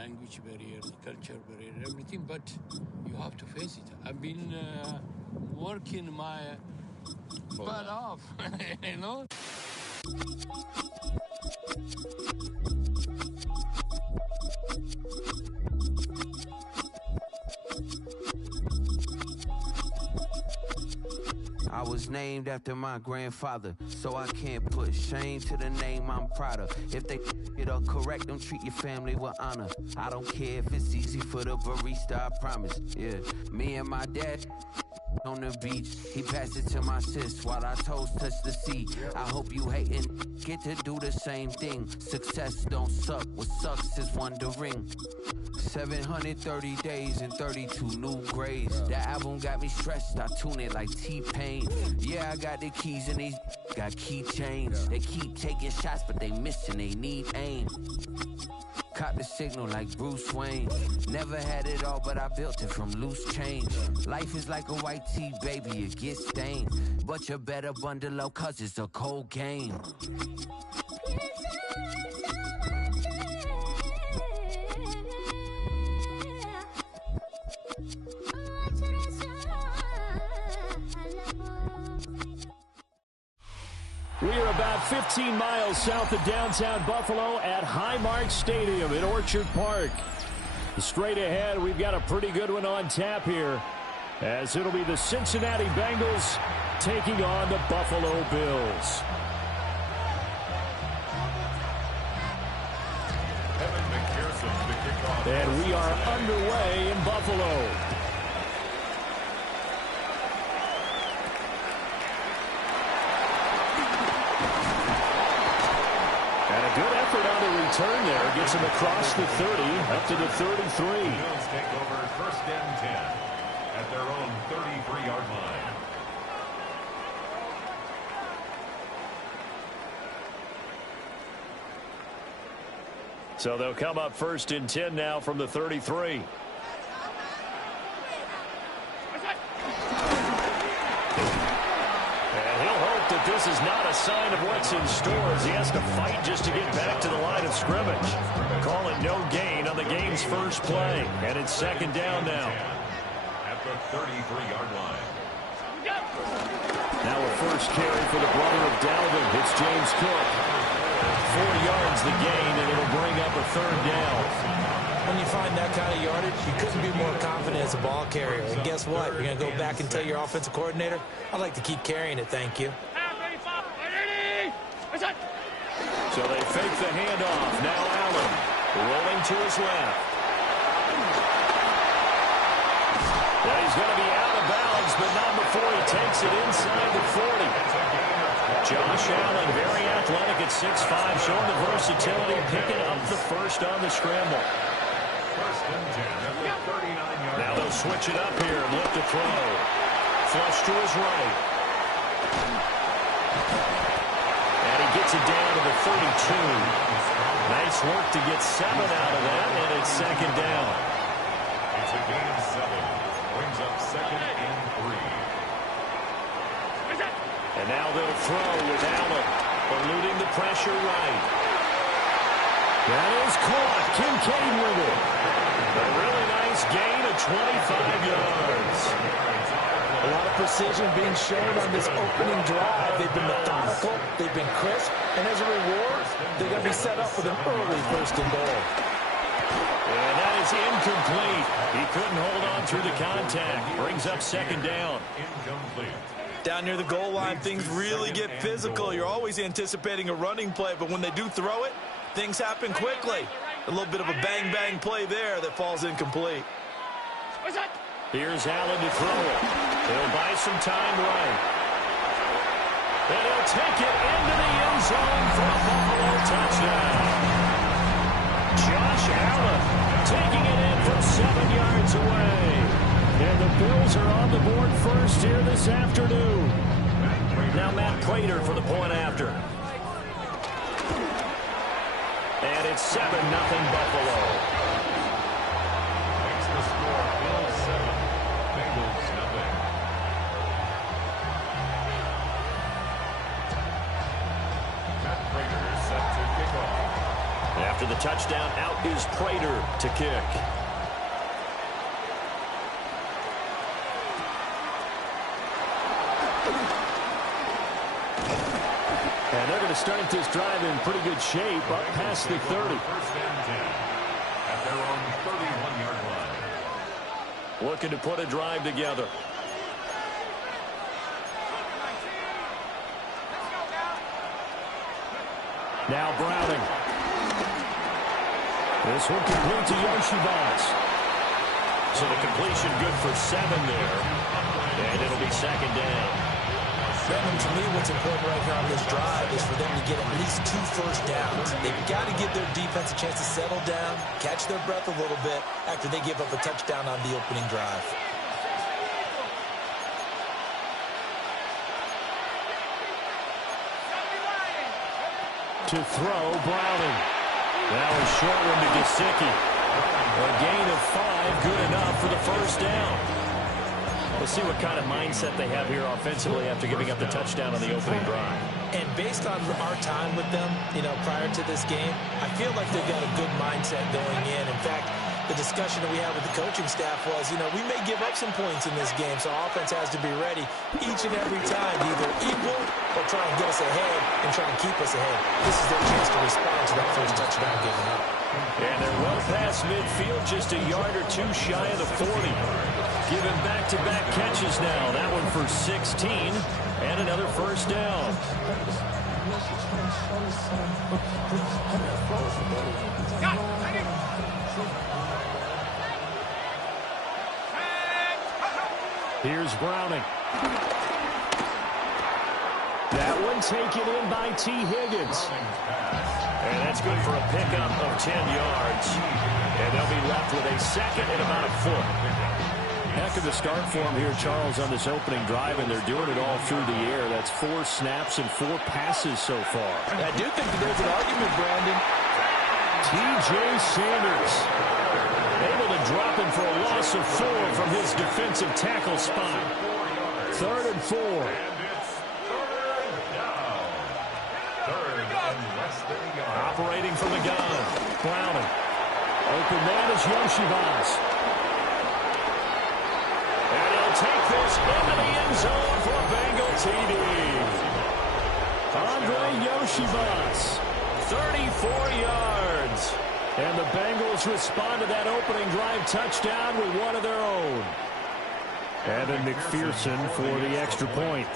language barrier, the culture barrier, everything, but you have to face it. I've been working my butt off, you know? I was named after my grandfather, so I can't put shame to the name I'm proud of. If they it up correct, don't treat your family with honor. I don't care if it's easy for the barista, I promise. Yeah, me and my dad on the beach, he passed it to my sis while our toes touch the sea. I hope you hatin' get to do the same thing. Success don't suck, what sucks is wondering. 730 days and 32 new grades. That album got me stressed, I tune it like T-Pain. Yeah, I got the keys and these got keychains. They keep taking shots, but they missing, they need aim. Caught the signal like Bruce Wayne. Never had it all, but I built it from loose change. Life is like a white tee, baby, it gets stained. But you better bundle up, cause it's a cold game. We are about 15 miles south of downtown Buffalo at Highmark Stadium in Orchard Park. Straight ahead, we've got a pretty good one on tap here, as it'll be the Cincinnati Bengals taking on the Buffalo Bills. And we are underway in Buffalo. Good effort on the return there. Gets him across the 30, up to the 33. Bills take over first and 10 at their own 33-yard line. So they'll come up first and 10 now from the 33. This is not a sign of what's in store as he has to fight just to get back to the line of scrimmage. Call it no gain on the game's first play. And it's second down now. At the 33-yard line. Now a first carry for the brother of Dalvin. It's James Cook. 4 yards the gain, and it'll bring up a third down. When you find that kind of yardage, you couldn't be more confident as a ball carrier. And guess what? You're going to go back and tell your offensive coordinator, I'd like to keep carrying it, thank you. So they fake the handoff. Now Allen rolling to his left. Well, he's going to be out of bounds, but not before he takes it inside the 40. Josh Allen, very athletic at 6'5", showing the versatility, picking up the first on the scramble. First and 10 at the 39-yard line. Now they'll switch it up here and look to throw. Flush to his right. Gets it down to the 32. Nice work to get 7 out of that, and it's second down. It's a gain of 7. Brings up second and 3. And now they'll throw with Allen, eluding the pressure right. That is caught. Kincaid with it. A really nice gain of 25 yards. A lot of precision being shown on this opening drive. They've been methodical, they've been crisp, and as a reward, they're going to be set up with an early first and goal. And that is incomplete. He couldn't hold on through the contact. Brings up second down. Incomplete. Down near the goal line, things really get physical. You're always anticipating a running play, but when they do throw it, things happen quickly. A little bit of a bang-bang play there that falls incomplete. Here's Allen to throw it. He'll buy some time right. And he'll take it into the end zone for a Buffalo touchdown. Josh Allen taking it in from 7 yards away. And the Bills are on the board first here this afternoon. Now Matt Prater for the point after. And it's 7-0 Buffalo. Makes the score Bills 7, Bengals nothing. Matt Prater is set to kick off. After the touchdown, out is Prater to kick. And they're going to start this drive in pretty good shape, up past the 30. First and 10 at their own 31-yard line. Looking to put a drive together. Now Browning. This one complete to Yoshibas. So the completion good for 7 there. And it'll be second down. Brandon, to me, what's important right here on this drive is for them to get at least 2 first downs. They've got to give their defense a chance to settle down, catch their breath a little bit after they give up a touchdown on the opening drive. To throw, Browning. That was short one to Gesicki. A gain of 5, good enough for the first down. We'll see what kind of mindset they have here offensively after giving up the touchdown on the opening drive. And based on our time with them, prior to this game, I feel like they've got a good mindset going in. In fact, the discussion that we had with the coaching staff was, we may give up some points in this game, so offense has to be ready each and every time to either equal or try and get us ahead and try to keep us ahead. This is their chance to respond to that first touchdown given up. And they're well past midfield, just a yard or 2 shy of the 40. Giving back-to-back catches now. That one for 16 and another first down. Here's Browning. That one taken in by T. Higgins. And that's good for a pickup of 10 yards. And they'll be left with a second and about a foot. Heck of a start for him here, Charles, on this opening drive, and they're doing it all through the air. That's 4 snaps and 4 passes so far. I do think that there's an argument, Brandon. T.J. Sanders able to drop him for a loss of 4 from his defensive tackle spot. 3rd and 4. Operating from the gun. Browning. Open man is Yoshibas. And he'll take this into the end zone for a Bengal TD. Andre Yoshibas, 34 yards. And the Bengals respond to that opening drive touchdown with one of their own. Evan McPherson for the extra point.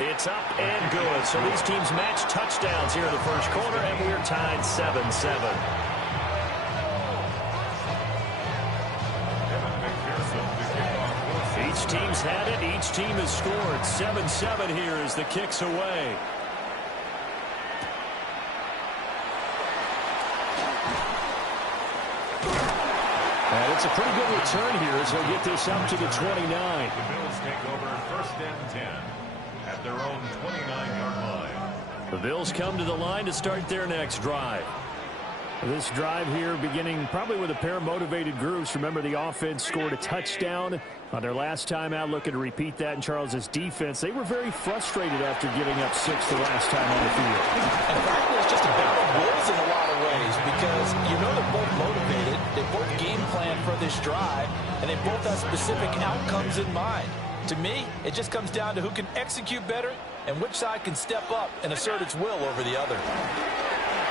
It's up and good. So these teams match touchdowns here in the first quarter, and we're tied 7-7. Each team's had it. Each team has scored. 7-7 here as the kick's away. And it's a pretty good return here as they'll get this up to the 29. The Bills take over first and 10 at their own 29-yard line. The Bills come to the line to start their next drive. This drive here beginning probably with a pair of motivated groups. Remember, the offense scored a touchdown on their last time out, looking to repeat that in Charles's defense. They were very frustrated after giving up 6 the last time on the field. And frankly, it's just a battle of wills in a lot of ways because they're both motivated. They both game plan for this drive, and they both have specific outcomes in mind. To me, it just comes down to who can execute better and which side can step up and assert its will over the other.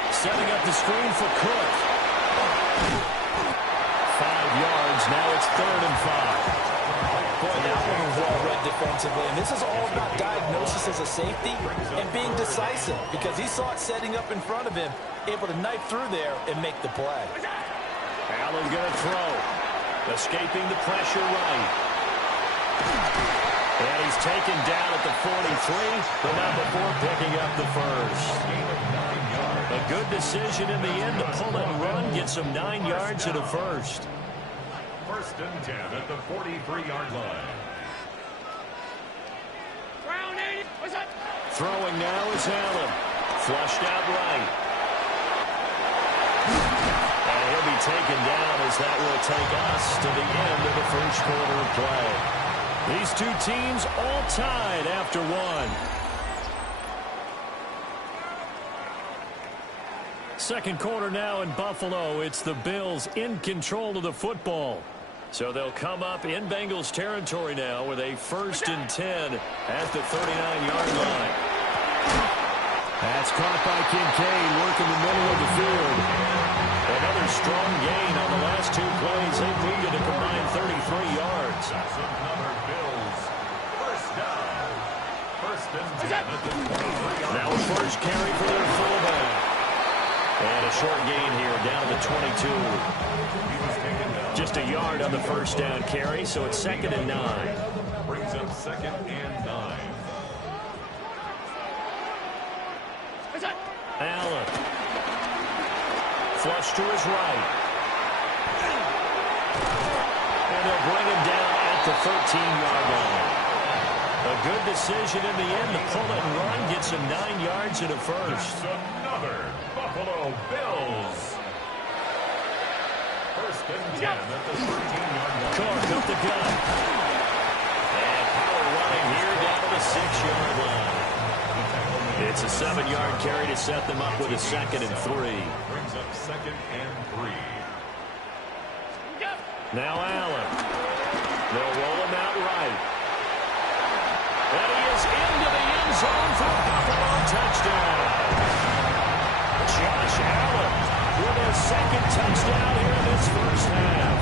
Setting up the screen for Cook. 5 yards. Now it's 3rd and 5. Boy, that one was well read defensively. And this is all about diagnosis as a safety and being decisive because he saw it setting up in front of him, able to knife through there and make the play. Allen going to throw. Escaping the pressure right. And he's taken down at the 43, but not before picking up the first. A good decision in the end to pull and run, get some 9 yards and a first. First and 10 at the 43-yard line. Throwing now is Allen. Flushed out right. And he'll be taken down as that will take us to the end of the first quarter of play. These two teams all tied after one. Second quarter now in Buffalo. It's the Bills in control of the football. So they'll come up in Bengals territory now with a 1st and 10 at the 39-yard line. That's caught by Kincaid, working the middle of the field. Another strong gain on the last 2 plays. They moved it a combined 33 yards. That's another Bills first down. 1st and 10 at the 23-yard line. Now a first carry for their fullback. And a short gain here down to the 22. Just a yard on the first down carry, so it's 2nd and 9. Brings up 2nd and 9. Allen. Flush to his right. And they'll bring him down at the 13-yard line. A good decision in the end to pull it and run, gets him 9 yards and a first. That's another Buffalo Bills. 1st and 10 at the 13-yard line. Cook up the gun. And power running here down to the 6-yard line. It's a 7-yard carry to set them up with a 2nd and 3. Brings up 2nd and 3. Now Allen. They'll roll him out right. And he is into the end zone for a Buffalo touchdown. Josh Allen with his 2nd touchdown here in this first half.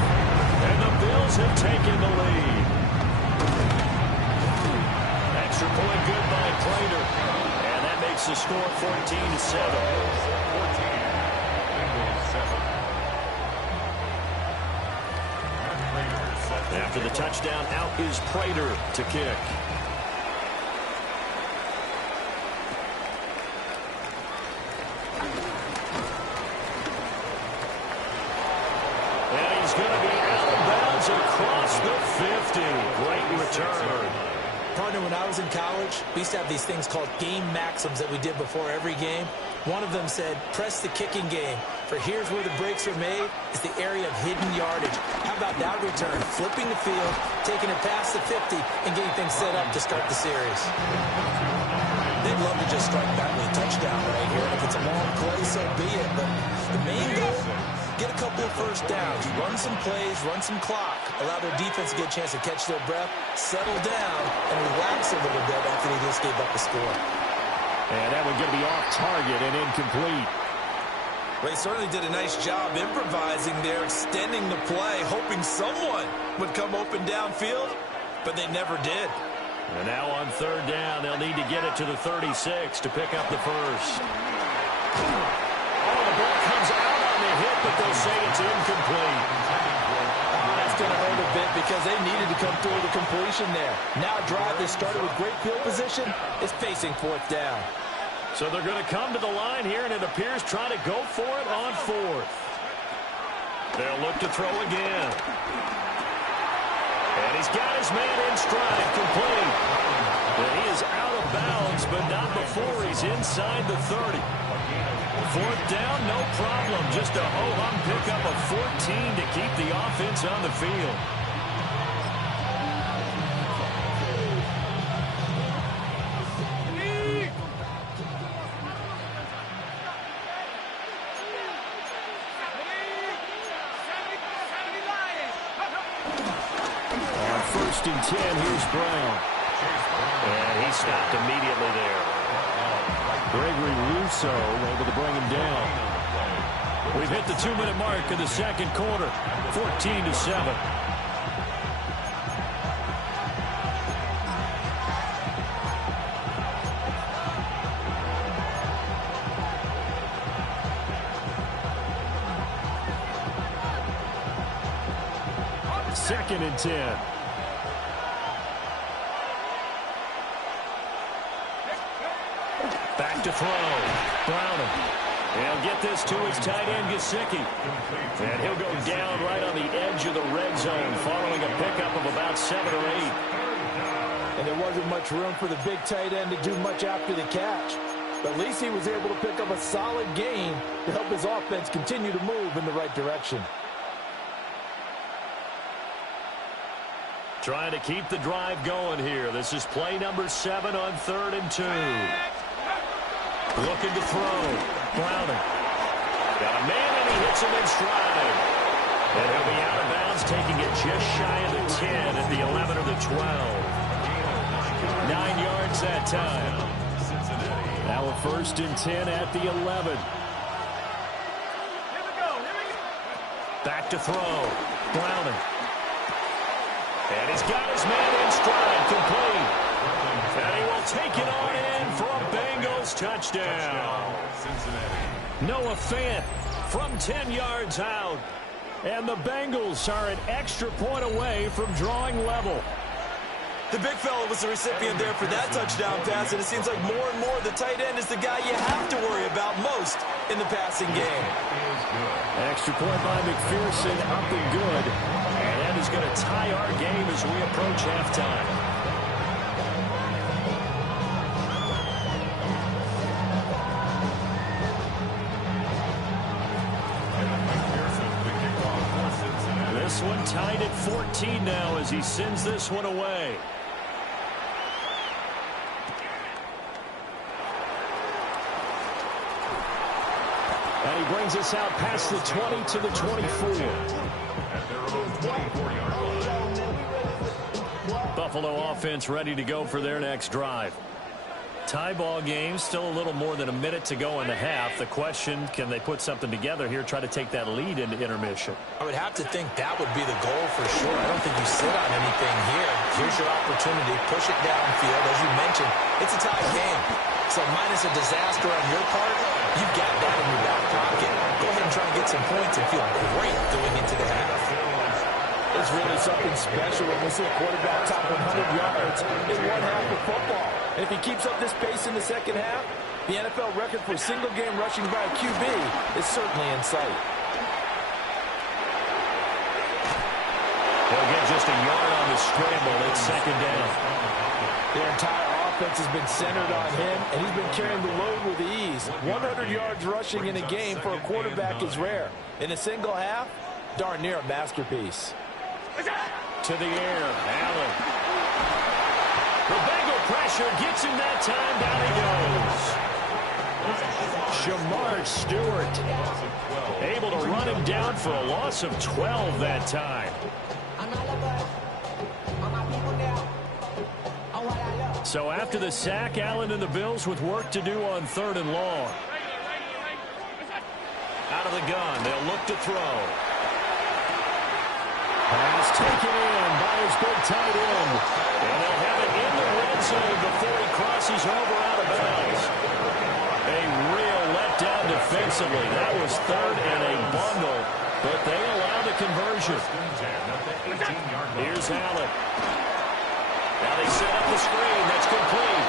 And the Bills have taken the lead. Extra point good by Prater. And that makes the score 14-7. 14. Bengals 7. After the touchdown, out is Prater to kick. And he's going to be out of bounds across the 50. Great return. Partner, when I was in college, we used to have these things called game maxims that we did before every game. One of them said, press the kicking game, for here's where the breaks are made, is the area of hidden yardage. How about that return? Flipping the field, taking it past the 50, and getting things set up to start the series. They'd love to just strike back with a touchdown right here. And if it's a long play, so be it. But the main goal, get a couple of first downs, run some plays, run some clock, allow their defense to get a chance to catch their breath, settle down, and relax a little bit after they just gave up a score. And that one going to be off target and incomplete. They certainly did a nice job improvising there, extending the play, hoping someone would come open downfield, but they never did. And now on 3rd down, they'll need to get it to the 36 to pick up the first. Oh, the ball comes out on the hit, but they'll say it's incomplete. That's going to hurt a bit because they needed to come through with a completion there. Now a drive that started with great field position is facing 4th down. So they're going to come to the line here, and it appears trying to go for it on 4th. They'll look to throw again. And he's got his man in stride, complete. And he is out of bounds, but not before he's inside the 30. 4th down, no problem. Just a ho-hum pickup of 14 to keep the offense on the field. On 1st and 10, here's Brown. And he stopped immediately there. Gregory Rousseau able to bring him down. We've hit the 2-minute mark of the second quarter. 14-7. Second and 10. Back to throw. Browning. He'll get this to his tight end, Gesicki. And he'll go down right on the edge of the red zone following a pickup of about 7 or 8. And there wasn't much room for the big tight end to do much after the catch. But at least he was able to pick up a solid gain to help his offense continue to move in the right direction. Trying to keep the drive going here. This is play number 7 on 3rd and 2. Looking to throw. Browning. Got a man, and he hits him in stride. And he'll be out of bounds, taking it just shy of the 10 at the 11 or the 12. 9 yards that time. Now a 1st and 10 at the 11. Back to throw. Browning. And he's got his man in stride, complete. And he will take it on in for a Bengals touchdown. Noah Fant from 10 yards out. And the Bengals are an extra point away from drawing level. The big fella was the recipient there for that touchdown pass, and it seems like more and more the tight end is the guy you have to worry about most in the passing game. Extra point by McPherson, up and good. And that is going to tie our game as we approach halftime. This one tied at 14 now as he sends this one away. And he brings us out past the 20 to the 24. Buffalo offense ready to go for their next drive. Tie ball game, still a little more than a minute to go in the half. The question, can they put something together here, try to take that lead into intermission? I would have to think that would be the goal for sure. I don't think you sit on anything here. Here's your opportunity. Push it downfield. As you mentioned, it's a tie game. So minus a disaster on your part, you've got that in your back pocket. Go ahead and try and get some points and feel great going into the half. It's really something special when we see a quarterback top 100 yards in one half of football. And if he keeps up this pace in the second half, the NFL record for single-game rushing by a QB is certainly in sight. They'll get just a yard on the scramble. It's second down. Their entire offense has been centered on him, and he's been carrying the load with ease. 100 yards rushing in a game for a quarterback is rare. In a single half, darn near a masterpiece. To the air, Allen. The Bengal pressure gets him that time. Down he goes. Shamar Stewart able to run him down for a loss of 12 that time. So after the sack, Allen and the Bills with work to do on 3rd and long. Out of the gun, they'll look to throw. Pass taken in by his big tight end. And they'll have it in the red zone before he crosses over out of bounds. A real letdown defensively. That was 3rd and a bundle, but they allow the conversion. Here's Allen. Now they set up the screen. That's complete.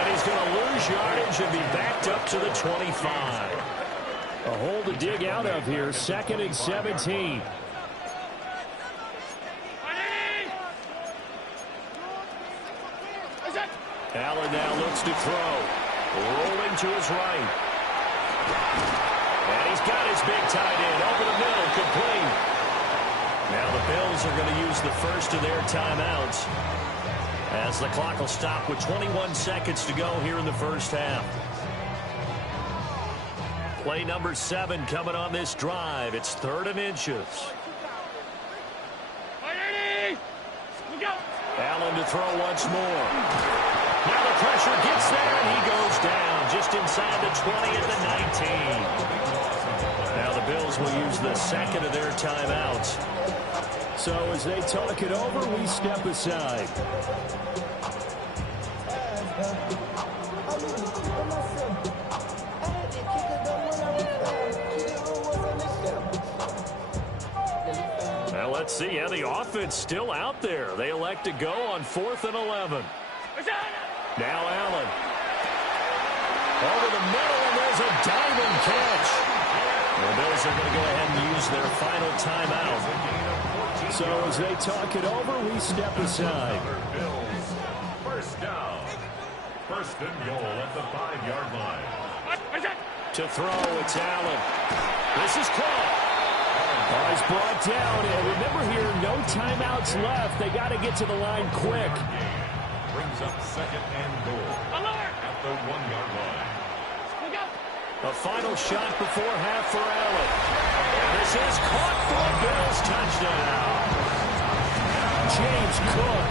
And he's going to lose yardage and be backed up to the 25. A hole to dig out of here. 2nd and 17. Allen now looks to throw. Rolling to his right. And he's got his big tight end over the middle, complete. Now the Bills are going to use the first of their timeouts as the clock will stop with 21 seconds to go here in the first half. Play number 7 coming on this drive. It's 3rd and inches. Allen to throw once more. Now the pressure gets there, and he goes down just inside the 20 at the 19. Now the Bills will use the second of their timeouts. So as they talk it over, we step aside. Well, let's see. Yeah, the offense still out there. They elect to go on 4th and 11. Now Allen. Over the middle, and there's a diving catch. The Bills are going to go ahead and use their final timeout. So as they talk it over, we step aside. Bills, first down. 1st and goal at the 5-yard line. To throw, it's Allen. This is caught. He's brought down, and remember here, no timeouts left. They got to get to the line quick. Brings up 2nd and goal at the 1-yard line. A final shot before half for Allen. And this is caught for a Bills touchdown. James Cook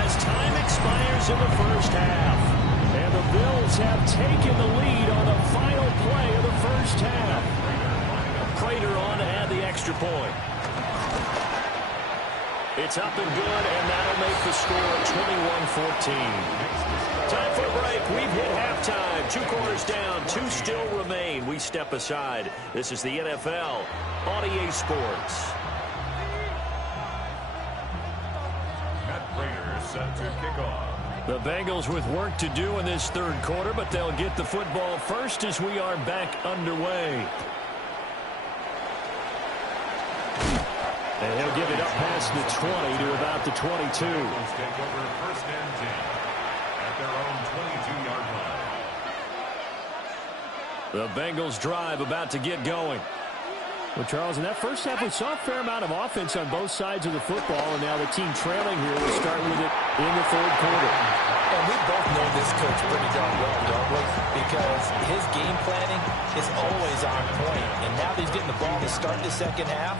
as time expires in the first half. And the Bills have taken the lead on the final play of the first half. Prater on to add the extra point. It's up and good, and that'll make the score 21-14. Time for a break. We've hit halftime. 2 quarters down, 2 still remain. We step aside. This is the NFL on EA Sports. Matt Prater set to kick off. The Bengals with work to do in this third quarter, but they'll get the football first as we are back underway. And he'll give it up past the 20 to about the 22. Take over first and 10 at their own 22-yard line. The Bengals drive about to get going. Well, Charles, in that first half, we saw a fair amount of offense on both sides of the football, and now the team trailing here will start with it in the third quarter. And we both know this coach pretty darn well, don't we? Because his game planning is always on point. And now that he's getting the ball to start the second half,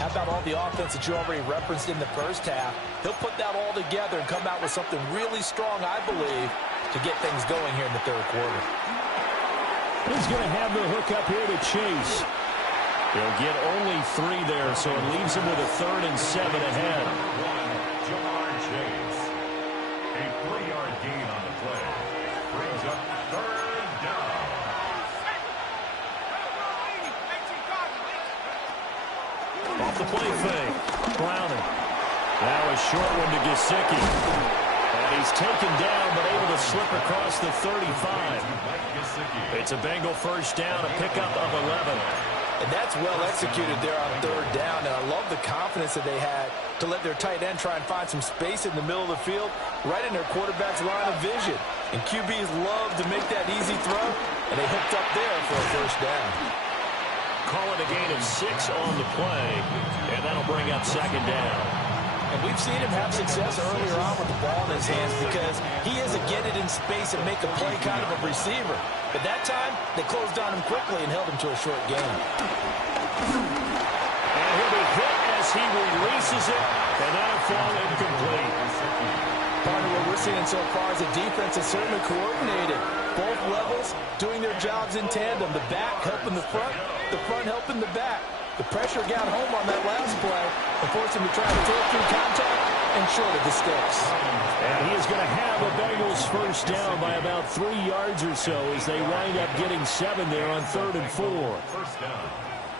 how about all the offense that you already referenced in the first half? He'll put that all together and come out with something really strong, I believe, to get things going here in the third quarter. He's going to have the hook up here to Chase. He'll get only 3 there, so it leaves him with a 3rd and 7 ahead. Jamar Chase. A 3-yard gain on the play. Brings up 3rd down. Off the play fake. Browning. Now a short one to Gesicki. And he's taken down, but able to slip across the 35. It's a Bengal first down, a pickup of 11. And that's well executed there on 3rd down. And I love the confidence that they had to let their tight end try and find some space in the middle of the field, right in their quarterback's line of vision. And QBs love to make that easy throw, and they hooked up there for a first down. Call it a gain of 6 on the play, and that'll bring up 2nd down. And we've seen him have success earlier on with the ball in his hands because he is a get it in space and make a play kind of a receiver. But that time, they closed on him quickly and held him to a short gain. And he'll be hit as he releases it, and that'll fall incomplete. Part of what we're seeing so far is the defense is certainly coordinated. Both levels doing their jobs in tandem. The back helping the front helping the back. The pressure got home on that last play and forced him to try to throw through contact and short of the sticks. And he is going to have the Bengals first down by about 3 yards or so as they wind up getting 7 there on 3rd and 4. First down.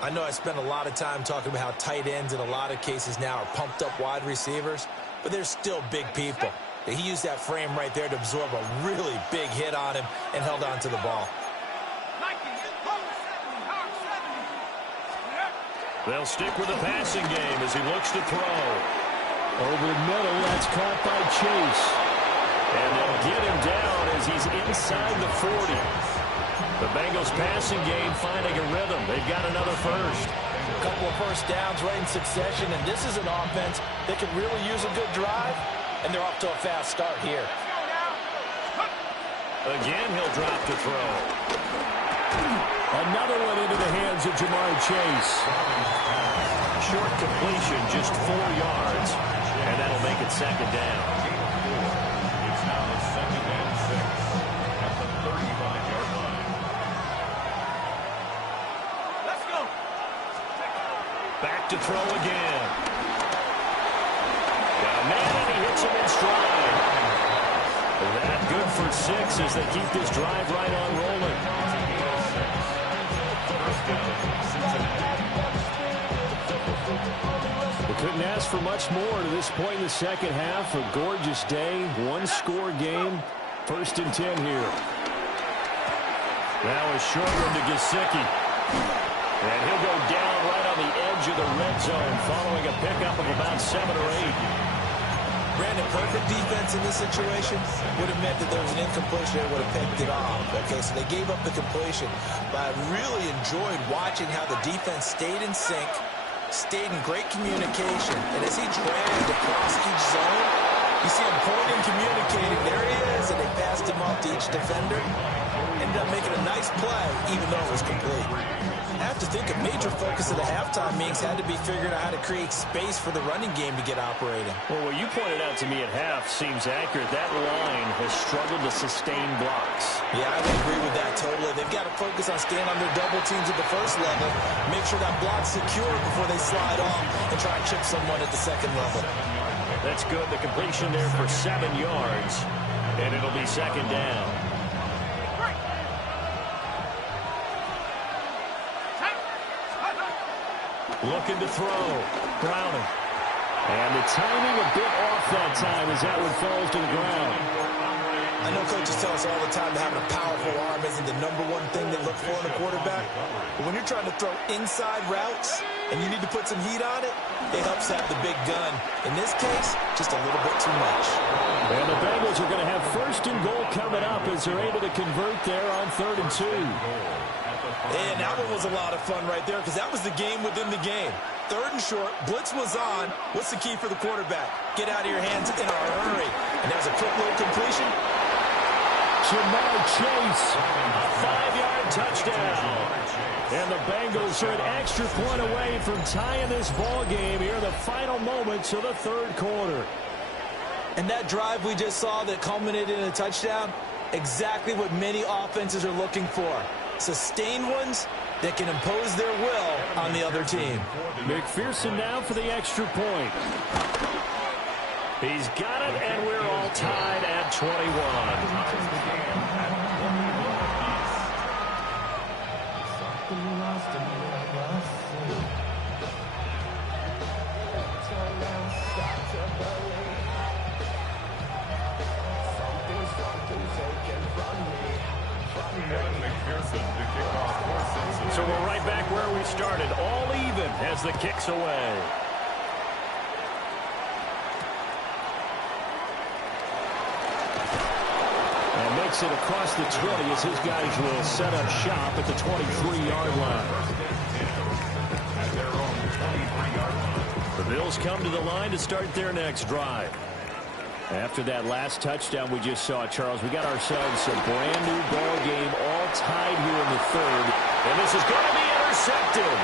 I know I spent a lot of time talking about how tight ends in a lot of cases now are pumped up wide receivers, but they're still big people. He used that frame right there to absorb a really big hit on him and held on to the ball. They'll stick with the passing game as he looks to throw. Over the middle, that's caught by Chase. And they'll get him down as he's inside the 40. The Bengals passing game finding a rhythm. They've got another first. A couple of first downs right in succession, and this is an offense that can really use a good drive, and they're off to a fast start here. Again, he'll drop to throw. Another one into the hands of Jamar Chase. Short completion, just 4 yards, and that'll make it 2nd down. It's now 2nd and 6 at the 35-yard line. Let's go. Back to throw again. Got a man, and he hits him in stride. That good for 6 as they keep this drive right on rolling. We couldn't ask for much more to this point in the second half. A gorgeous day, 1-score game. 1st and 10 here. Now a short one to Gesicki. And he'll go down right on the edge of the red zone following a pickup of about 7 or 8. Brandon, perfect defense in this situation would have meant that there was an incompletion. They would have picked it off. Okay, so they gave up the completion. But I really enjoyed watching how the defense stayed in sync, stayed in great communication. And as he dragged across each zone, you see him pointing, communicating. There he is, and they passed him off to each defender. And ended up making a nice play, even though it was complete. I have to think a major focus of the halftime meetings had to be figuring out how to create space for the running game to get operating. Well, what you pointed out to me at half seems accurate. That line has struggled to sustain blocks. Yeah, I would agree with that totally. They've got to focus on staying on their double teams at the first level, make sure that block's secure before they slide off and try and chip someone at the second level. That's good. The completion there for 7 yards, and it'll be second down. Looking to throw. Browning. And the timing a bit off that time as that one falls to the ground. I know coaches tell us all the time that having a powerful arm isn't the #1 thing they look for in a quarterback. But when you're trying to throw inside routes and you need to put some heat on it, it helps have the big gun. In this case, just a little bit too much. And the Bengals are going to have 1st and goal coming up as they're able to convert there on 3rd and 2. And that one was a lot of fun right there because that was the game within the game. 3rd and short, blitz was on. What's the key for the quarterback? Get out of your hands in a hurry. And that was a quick little completion. Ja'Marr Chase, 5-yard touchdown. And the Bengals are an extra point away from tying this ball game here in the final moments of the 3rd quarter. And that drive we just saw that culminated in a touchdown, exactly what many offenses are looking for. Sustained ones that can impose their will on the other team. McPherson now for the extra point. He's got it, and we're all tied at 21. So we're right back where we started, all even as the kick's away. And makes it across the 20 as his guys will set up shop at the 23-yard line. The Bills come to the line to start their next drive. After that last touchdown we just saw, Charles, we got ourselves a brand-new ball game all tied here in the 3rd. And this is going to be intercepted.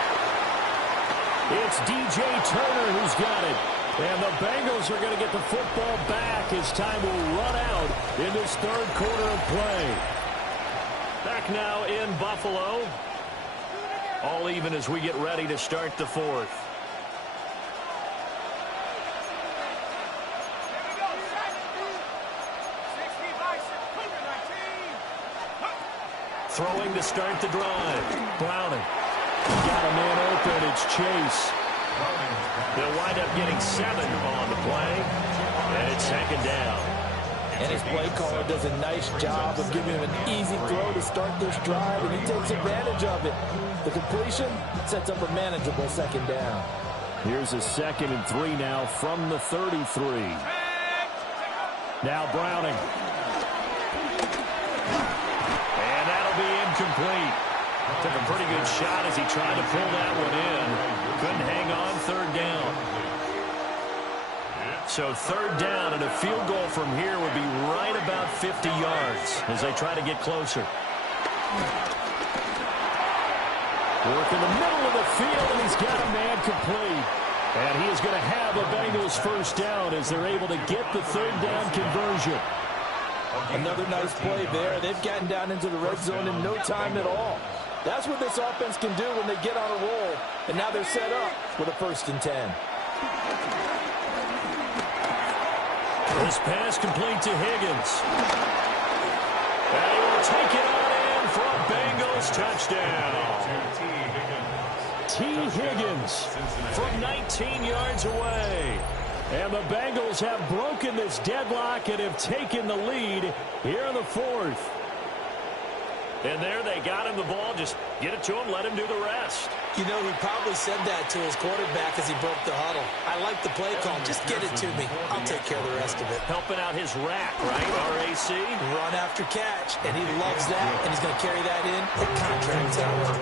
It's DJ Turner who's got it. And the Bengals are going to get the football back as time will run out in this 3rd quarter of play. Back now in Buffalo. All even as we get ready to start the 4th. Throwing to start the drive. Browning. Got a man open. It's Chase. They'll wind up getting 7 on the play. And it's 2nd down. And his play caller does a nice job of giving him an easy throw to start this drive, and he takes advantage of it. The completion sets up a manageable 2nd down. Here's a 2nd and 3 now from the 33. Now Browning. Incomplete. Took a pretty good shot as he tried to pull that one in. Couldn't hang on 3rd down. So 3rd down and a field goal from here would be right about 50 yards as they try to get closer. Work in the middle of the field, and he's got a man complete. And he is going to have the Bengals 1st down as they're able to get the 3rd down conversion. Another nice play there. They've gotten down into the red zone in no time at all. That's what this offense can do when they get on a roll. And now they're set up with a 1st and 10. This pass complete to Higgins. And he will take it on in for a Bengals touchdown. T. Higgins from 19 yards away. And the Bengals have broken this deadlock and have taken the lead here in the 4th. And there they got him the ball. Just get it to him, let him do the rest. You know, he probably said that to his quarterback as he broke the huddle. I like the play call. Just get it to me. I'll take care of the rest of it. Helping out his rack, right? RAC. Run after catch. And he loves that. And he's going to carry that in at contract tower.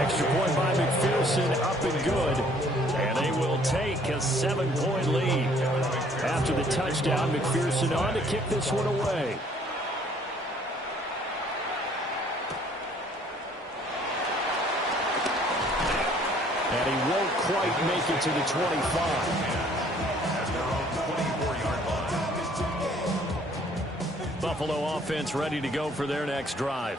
Extra point by McPherson, up and good. And they will take a 7-point lead. After the touchdown, McPherson on to kick this one away. And he won't quite make it to the 25. At their own 24-yard line. Buffalo offense ready to go for their next drive.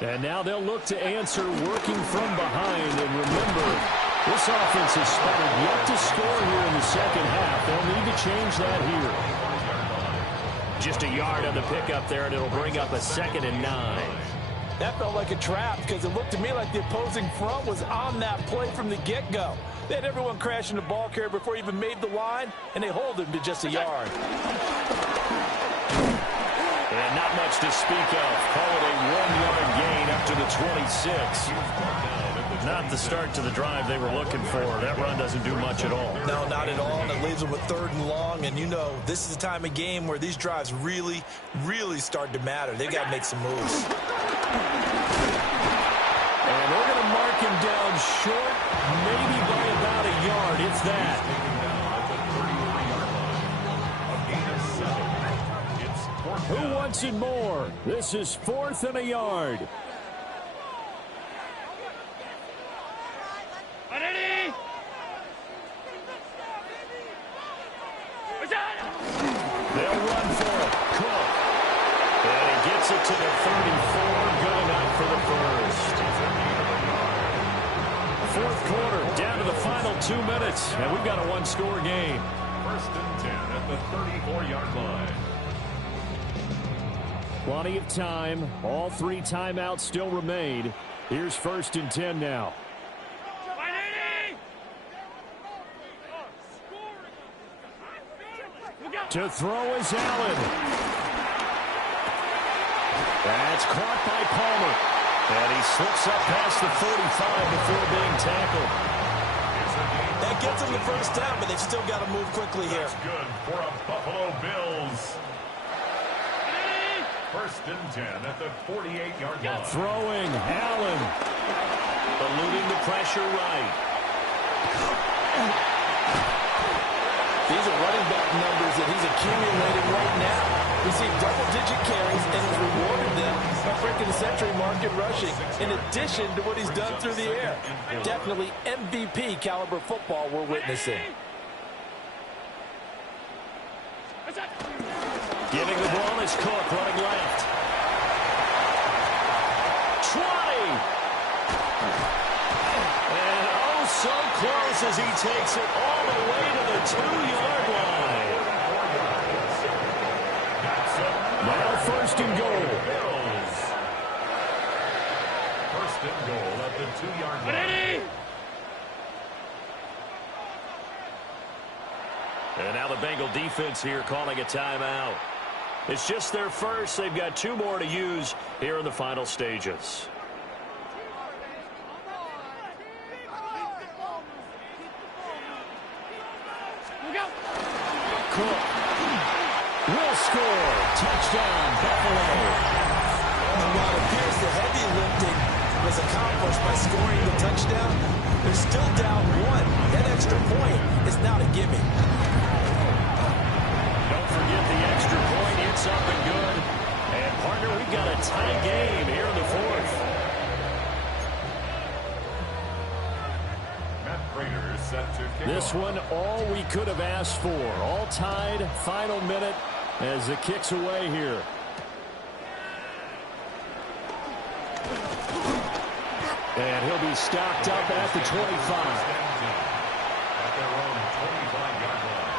And now they'll look to answer working from behind. And remember, this offense has sputtered yet to score here in the second half. They'll need to change that here. Just a yard on the pickup there, and it'll bring up a 2nd and 9. That felt like a trap because it looked to me like the opposing front was on that play from the get-go. They had everyone crashing the ball carrier before he even made the line, and they hold him to just a yard. And not much to speak of. Call it a 1-yard gain up to the 26. Not the start to the drive they were looking for. That run doesn't do much at all. No, not at all, and it leaves them with 3rd and long. And you know, this is the time of game where these drives really, really start to matter. They've got to make some moves. And they're going to mark him down short, maybe by about a yard, if that. Who wants it more? This is 4th and a yard. They'll run for it. Cook. And he gets it to the 34. Good enough for the first. 4th quarter, down to the final 2 minutes. And we've got a 1-score game. 1st and 10 at the 34-yard line. Plenty of time. All 3 timeouts still remain. Here's 1st and 10 now. To throw is Allen. That's caught by Palmer. And he slips up past the 45 before being tackled. That gets them the first down, but they've still got to move quickly here. That's good for a Buffalo Bills. 1st and 10 at the 48-yard line. Throwing, Allen. Eluding the pressure right. These are running back numbers that he's accumulating right now. We see double-digit carries and has rewarded them by breaking the century mark in rushing, in addition to what he's done through the air. Definitely MVP caliber football we're witnessing. Giving the ball is Cook, running left. 20! And oh, so close as he takes it all the way to the 2-yard line. Now 1st and goal. 1st and goal at the 2-yard line. And now the Bengal defense here calling a timeout. It's just their first. They've got 2 more to use here in the final stages. Cook will score. Touchdown, Buffalo. And while it appears the heavy lifting was accomplished by scoring the touchdown, they're still down 1. That extra point is not a gimme. Don't forget the extra point. It's up and good. And, partner, we've got a tie game here in the 4th. Matt Prater set to kick This off. one, all we could have asked for. All tied, final minute as it kicks away here. And he'll be stopped up at the 25. At their own 25-yard line.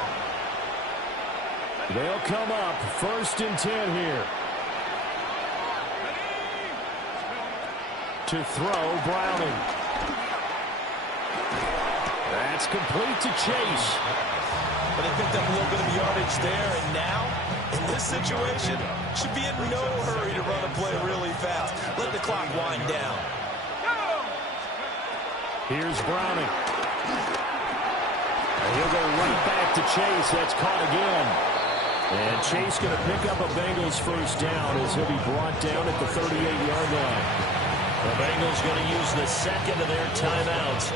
They'll come up 1st and 10 here. To throw, Browning. That's complete to Chase. But they picked up a little bit of yardage there, and now, in this situation, should be in no hurry to run a play really fast. Let the clock wind down. Here's Browning. And he'll go right back to Chase. That's caught again. And Chase going to pick up a Bengals first down as he'll be brought down at the 38-yard line. The Bengals going to use the second of their timeouts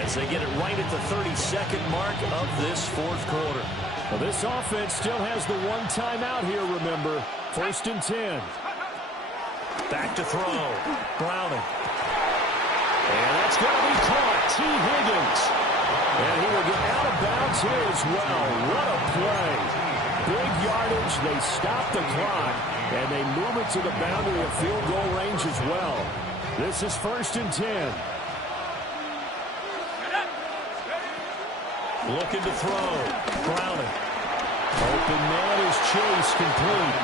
as they get it right at the 32nd mark of this 4th quarter. Well, this offense still has the 1 timeout here, remember. 1st and 10. Back to throw. Browning. And that's going to be caught. T. Higgins. And he will get out of bounds here as well. What a play. Big yardage. They stop the clock, and they move it to the boundary of field goal range as well. This is 1st and 10. Looking to throw. Browning. Open man is Chase, complete.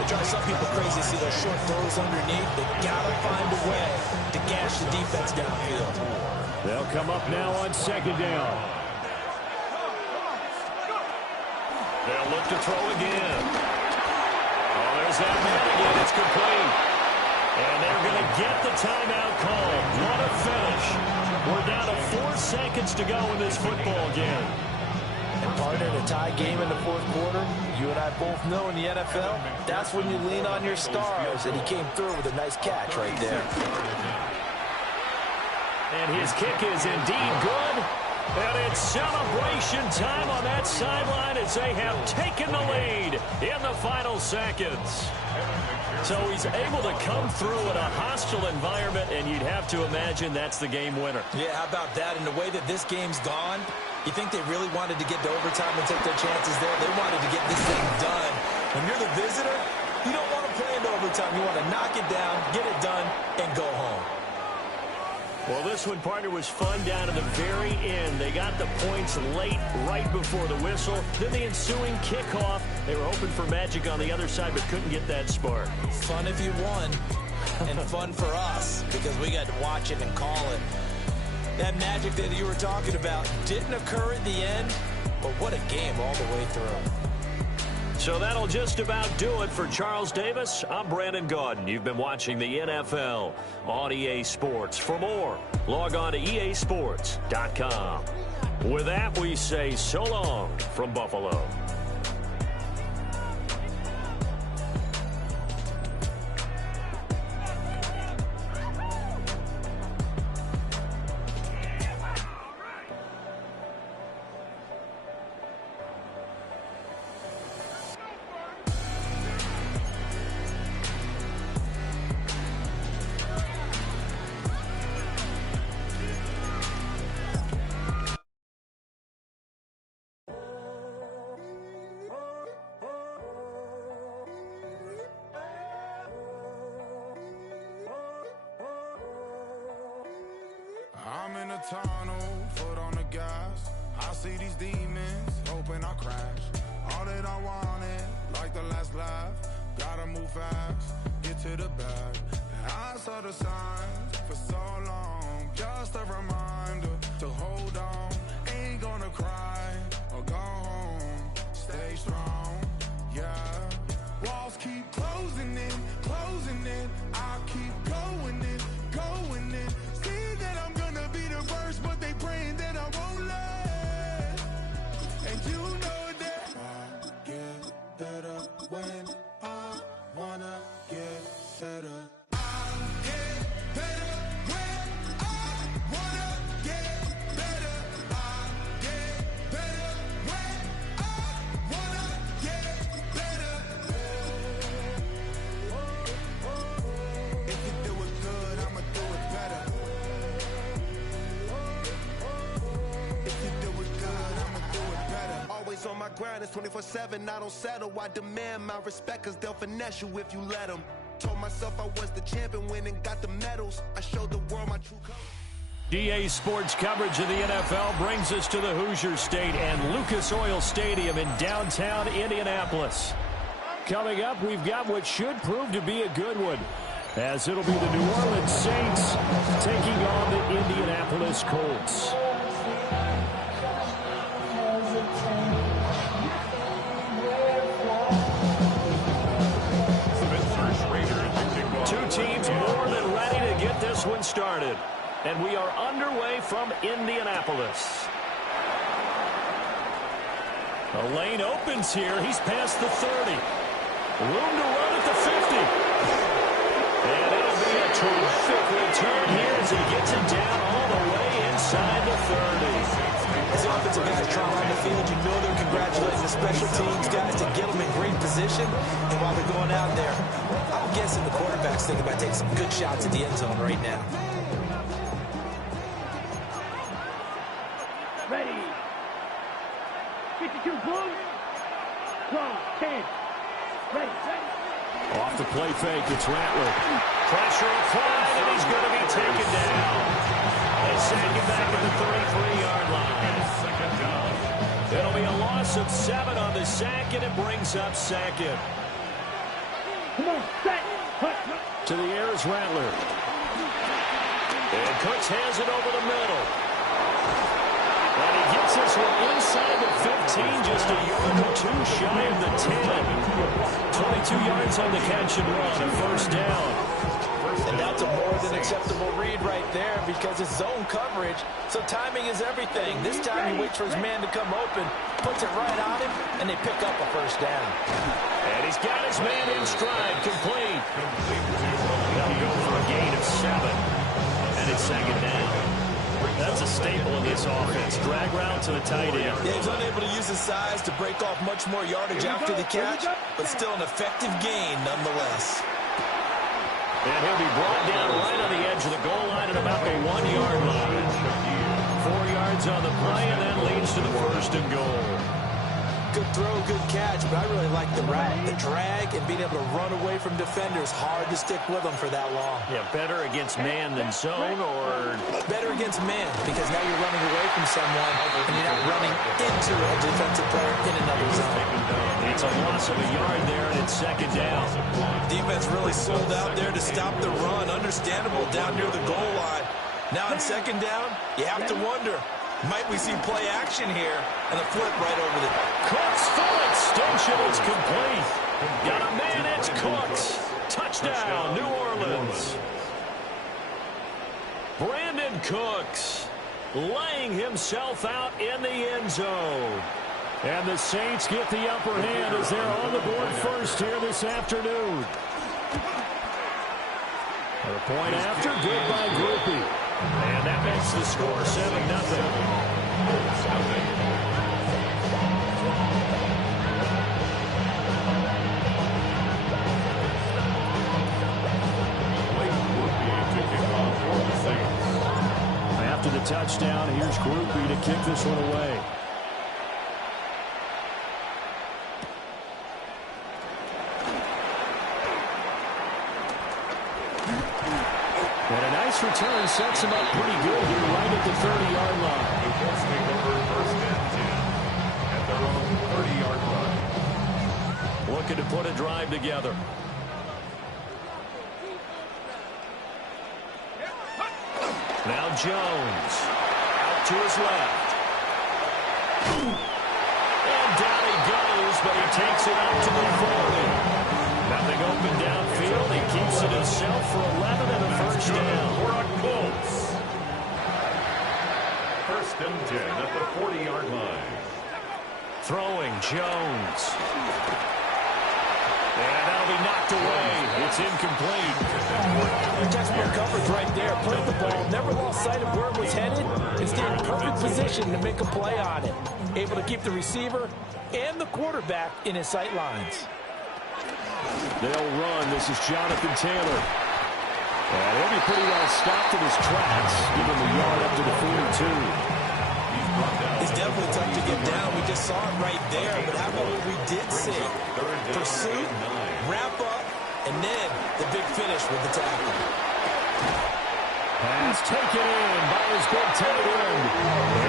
It drives some people crazy to see those short throws underneath. They got to find a way to gash the defense downfield. They'll come up now on 2nd down. They'll look to throw again. Oh, there's that man again. It's complete. And they're going to get the timeout called. What a finish. We're down to 4 seconds to go in this football game. And partner, in a tie game in the 4th quarter, you and I both know in the NFL, that's when you lean on your stars. And he came through with a nice catch right there. And his kick is indeed good. And it's celebration time on that sideline as they have taken the lead in the final seconds. So he's able to come through in a hostile environment, and you'd have to imagine that's the game winner. Yeah, how about that? And the way that this game's gone, you think they really wanted to get to overtime and take their chances there? They wanted to get this thing done. When you're the visitor, you don't want to play into overtime. You want to knock it down, get it done, and go home. Well, this one, partner, was fun down to the very end. They got the points late, right before the whistle. Then the ensuing kickoff. They were hoping for magic on the other side, but couldn't get that spark. Fun if you won, and fun for us, because we got to watch it and call it. That magic that you were talking about didn't occur at the end, but what a game all the way through. So that'll just about do it for Charles Davis. I'm Brandon Gaudin. You've been watching the NFL on EA Sports. For more, log on to easports.com. With that, we say so long from Buffalo. I'm in a tunnel, foot on the gas. I see these demons, hoping I crash. All that I wanted, like the last laugh. Gotta move fast, get to the bag. I saw the signs for so long, just a reminder to hold on. Ain't gonna cry or go home, stay strong, yeah. Walls keep closing in, I keep going in, going in. See that I'm gonna be the worst, but they praying that I won't let. And you know that I get better when I wanna get better. I get better when I wanna get better. I get better when I wanna get better. If you do it good, I'ma do it better. If you do it good, I'ma do it better. Always on my grind, it's 24/7, I don't settle. I demand my respect, cause they'll finesse you if you let them. Told myself I was the champion, went and got the medals. I showed the world my true colors. EA Sports coverage of the NFL brings us to the Hoosier State and Lucas Oil Stadium in downtown Indianapolis. Coming up, we've got what should prove to be a good one, as it'll be the New Orleans Saints taking on the Indianapolis Colts. Two teams more than ready to get this one started. And we are underway from Indianapolis. A lane opens here. He's past the 30. Room to run at the 50. And it'll be a terrific return here as he gets it down all the way inside the 30. As the offensive guys trot on the field, you know they're congratulating the special teams guys to get them in great position. And while they're going out there, I'm guessing the quarterback's thinking about taking some good shots at the end zone right now. 52 blue. 12, 10. Ready. Off the play fake, it's Rattler. Pressure applied, and he's going to be taken down. They send him back at the 33-yard line. Second down. It'll be a loss of 7 on the sack, and it brings up second. Come on, set. To the air is Rattler. And Cooks has it over the middle. And he gets this one inside the 15, just a yard or two shy of the 10. 22 yards on the catch and run, a first down. And that's a more than acceptable read right there because it's zone coverage, so timing is everything. This time he waits for his man to come open, puts it right on him, and they pick up a first down. And he's got his man in stride, complete. They'll go for a gain of 7. And it's second down. That's a staple in this offense. Drag route to the tight end. Yeah, he's unable to use his size to break off much more yardage after the catch, but still an effective gain nonetheless. And he'll be brought down right on the edge of the goal line at about the 1-yard line. 4 yards on the play, and that leads to the first and goal. Good throw, good catch, but I really like the route. The drag and being able to run away from defenders. Hard to stick with them for that long. Yeah, better against man than zone, or? Better against man, because now you're running away from someone, and you're not running into a defensive player in another zone. It's a loss of a yard there, and it's second down. Defense really sold out there to stop the run. Understandable down near the goal line. Now on second down, you have to wonder, might we see play action here? And a flip right over the... Cooks, full extension, it's complete. Got a man, it's Cooks. Touchdown, New Orleans. Brandon Cooks laying himself out in the end zone. And the Saints get the upper hand as they're on the board first here this afternoon. A point after, good by Grupe. And that makes the score 7-0. After the touchdown, here's Grupe to kick this one away. And a nice return sets him up pretty good here right at the 30-yard line. First and 10 at their own 30-yard line. Looking to put a drive together. Now Jones out to his left. And down he goes, but he takes it out to the 40. Nothing open downfield. He keeps it himself for 11 and a first down. First and 10 at the 40-yard line. Throwing Jones. And that'll be knocked away. It's incomplete. Textbook coverage right there. Played the ball. Never lost sight of where it was headed. And stayed in perfect position to make a play on it. Able to keep the receiver and the quarterback in his sight lines. They'll run. This is Jonathan Taylor. And he'll be pretty well stopped in his tracks. Give him a yard up to the 42. It's definitely tough to get down. We just saw it right there. But how about what we did see? Pursuit, wrap up, and then the big finish with the tackle. Pass taken in by his big tight end.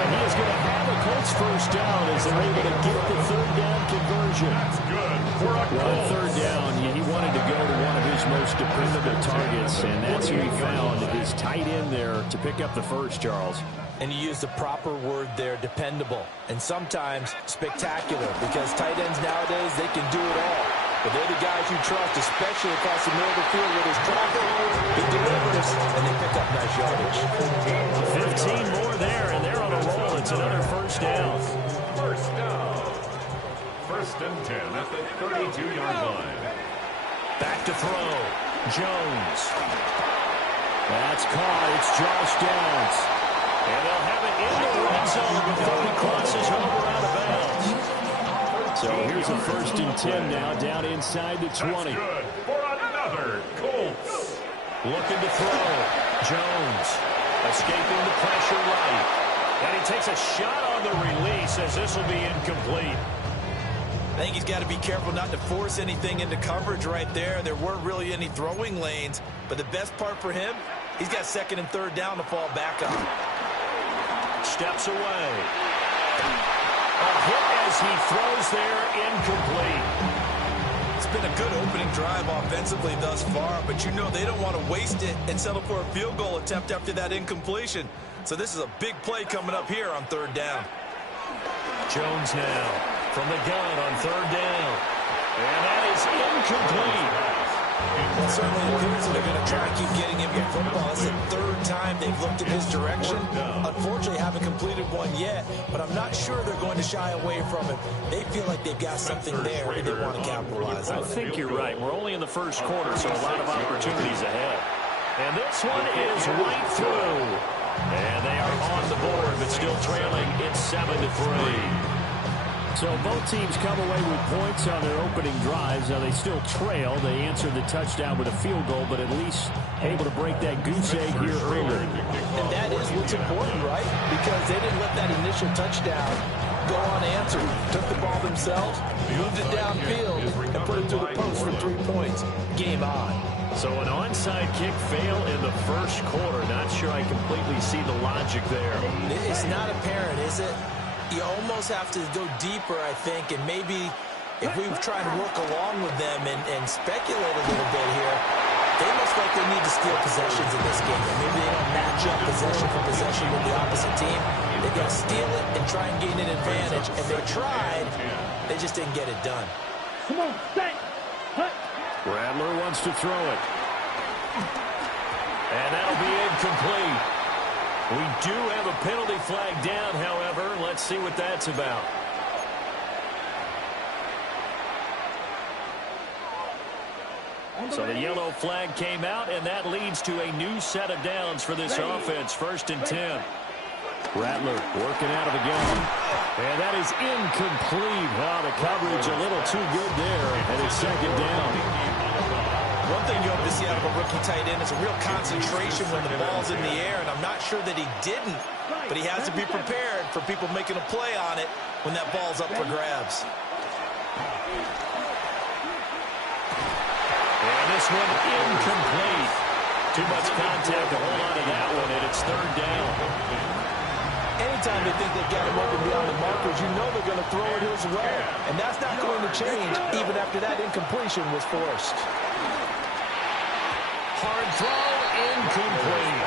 And he is going to have a Colts first down as they're able to get the third down conversion. That's good for a Well, third down, he wanted to go to one of his most dependable targets, and that's who he found, his tight end there, to pick up the first, Charles. And you use the proper word there, dependable, and sometimes spectacular, because tight ends nowadays, they can do it all. But they're the guys you trust, especially across the middle of the field with his traffic. He delivers, and they pick up nice yardage. 15 more there, and they're on a roll. It's another first down. First down. First and 10 at the 32-yard line. Back to throw. Jones. That's caught. It's Josh Downs. And they'll have it in the red zone before he crosses over out of bounds. So here's a first and 10 now, down inside the 20. That's good for another Colts. Looking to throw. Jones escaping the pressure right. And he takes a shot on the release as this will be incomplete. I think he's got to be careful not to force anything into coverage right there. There weren't really any throwing lanes, but the best part for him, he's got second and third down to fall back on. Steps away. A hit as he throws there, incomplete. It's been a good opening drive offensively thus far, but you know they don't want to waste it and settle for a field goal attempt after that incompletion. So this is a big play coming up here on third down. Jones now from the gun on third down. And that is incomplete. Well, certainly appears that they're going to try and keep getting him the football. It's the third time they've looked in his direction. Unfortunately, haven't completed one yet, but I'm not sure they're going to shy away from it. They feel like they've got something there and they want to capitalize on it. I think you're right. We're only in the first quarter, so a lot of opportunities ahead. And this one is right through. And they are on the board, but still trailing. It's 7-3. So both teams come away with points on their opening drives. Now they still trail. They answered the touchdown with a field goal, but at least able to break that goose egg here early. And that is what's important, right? Because they didn't let that initial touchdown go unanswered. Took the ball themselves, moved it downfield, and put it through the post for 3 points. Game on. So an onside kick fail in the first quarter. Not sure I completely see the logic there. It's not apparent, is it? You almost have to go deeper, I think, and maybe if we try to work along with them and speculate a little bit here, they most likely need to steal possessions in this game. And maybe they don't match up possession for possession with the opposite team. They've got to steal it and try and gain an advantage. And they tried, they just didn't get it done. Come on, set, hut. Rattler wants to throw it. And that'll be incomplete. We do have a penalty flag down, however. Let's see what that's about. So the yellow flag came out, and that leads to a new set of downs for this offense. 1st and 10. Rattler working out of the gun. And that is incomplete. Wow, the coverage a little too good there. And it's 2nd down. One thing you hope to see out of a rookie tight end is a real concentration when the ball's in the air, and I'm not sure that he didn't, but he has to be prepared for people making a play on it when that ball's up for grabs. And this one incomplete. Too much contact to hold on to that one, and it's 3rd down. Anytime they think they've got him open beyond the markers, you know they're going to throw it his way. And that's not going to change even after that incompletion was forced. Hard throw, incomplete.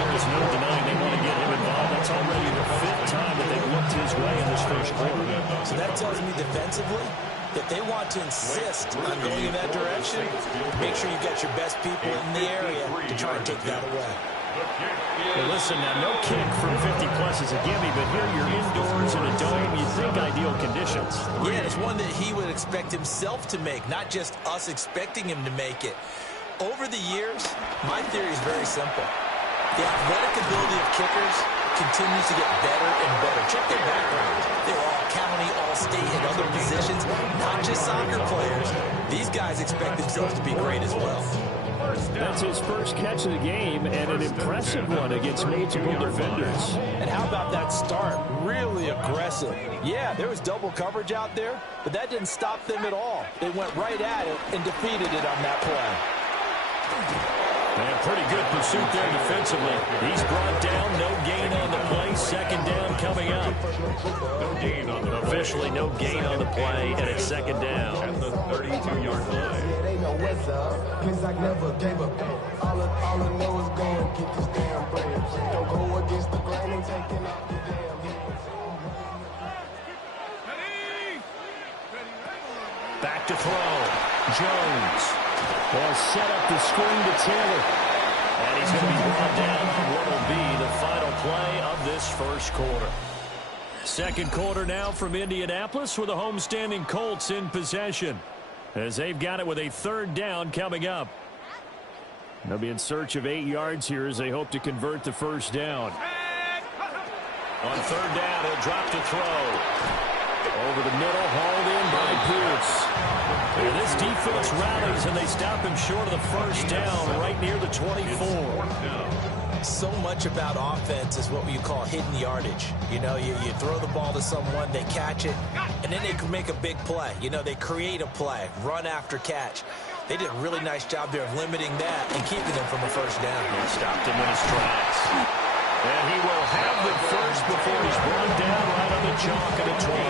There's no denying they want to get him involved. That's already the 5th time that they've looked his way in this first quarter. So that tells me defensively that they want to insist on going in that direction. Make sure you've got your best people in the area to try and take that away. Well, listen, now, no kick from 50-plus is a gimme, but here you're indoors in a dome. You think ideal conditions. Yeah, it's one that he would expect himself to make, not just us expecting him to make it. Over the years, my theory is very simple. The athletic ability of kickers continues to get better and better. Check their background. They're all county, all state, and other positions, not just soccer players. These guys expect themselves to be great as well. That's his first catch of the game, and an impressive one against multiple defenders. And how about that start? Really aggressive. Yeah, there was double coverage out there, but that didn't stop them at all. They went right at it and defeated it on that play. And pretty good pursuit there defensively. He's brought down, no gain on the play. 2nd down coming up. Officially no gain on the play, and it's 2nd down. At the 32-yard line. They know what's up. Cause I never gave up. All I know is go and get this damn bread. Don't go against the grain and taking off the damn heat. Back to throw. Jones. Well, set up the screen to Taylor. And he's going to be brought down on what will be the final play of this first quarter. 2nd quarter now from Indianapolis with the homestanding Colts in possession, as they've got it with a 3rd down coming up. They'll be in search of 8 yards here as they hope to convert the 1st down. On 3rd down, he'll drop to throw. Over the middle, hauled in by Pierce. And this defense rallies, and they stop him short of the 1st down right near the 24. so much about offense is what you call hidden yardage. You know, you throw the ball to someone, they catch it, and then they can make a big play. You know, they create a play, run after catch. They did a really nice job there of limiting that and keeping them from a first down. He stopped him in his tracks. And he will have the first before he's run down right on the chalk at the 20.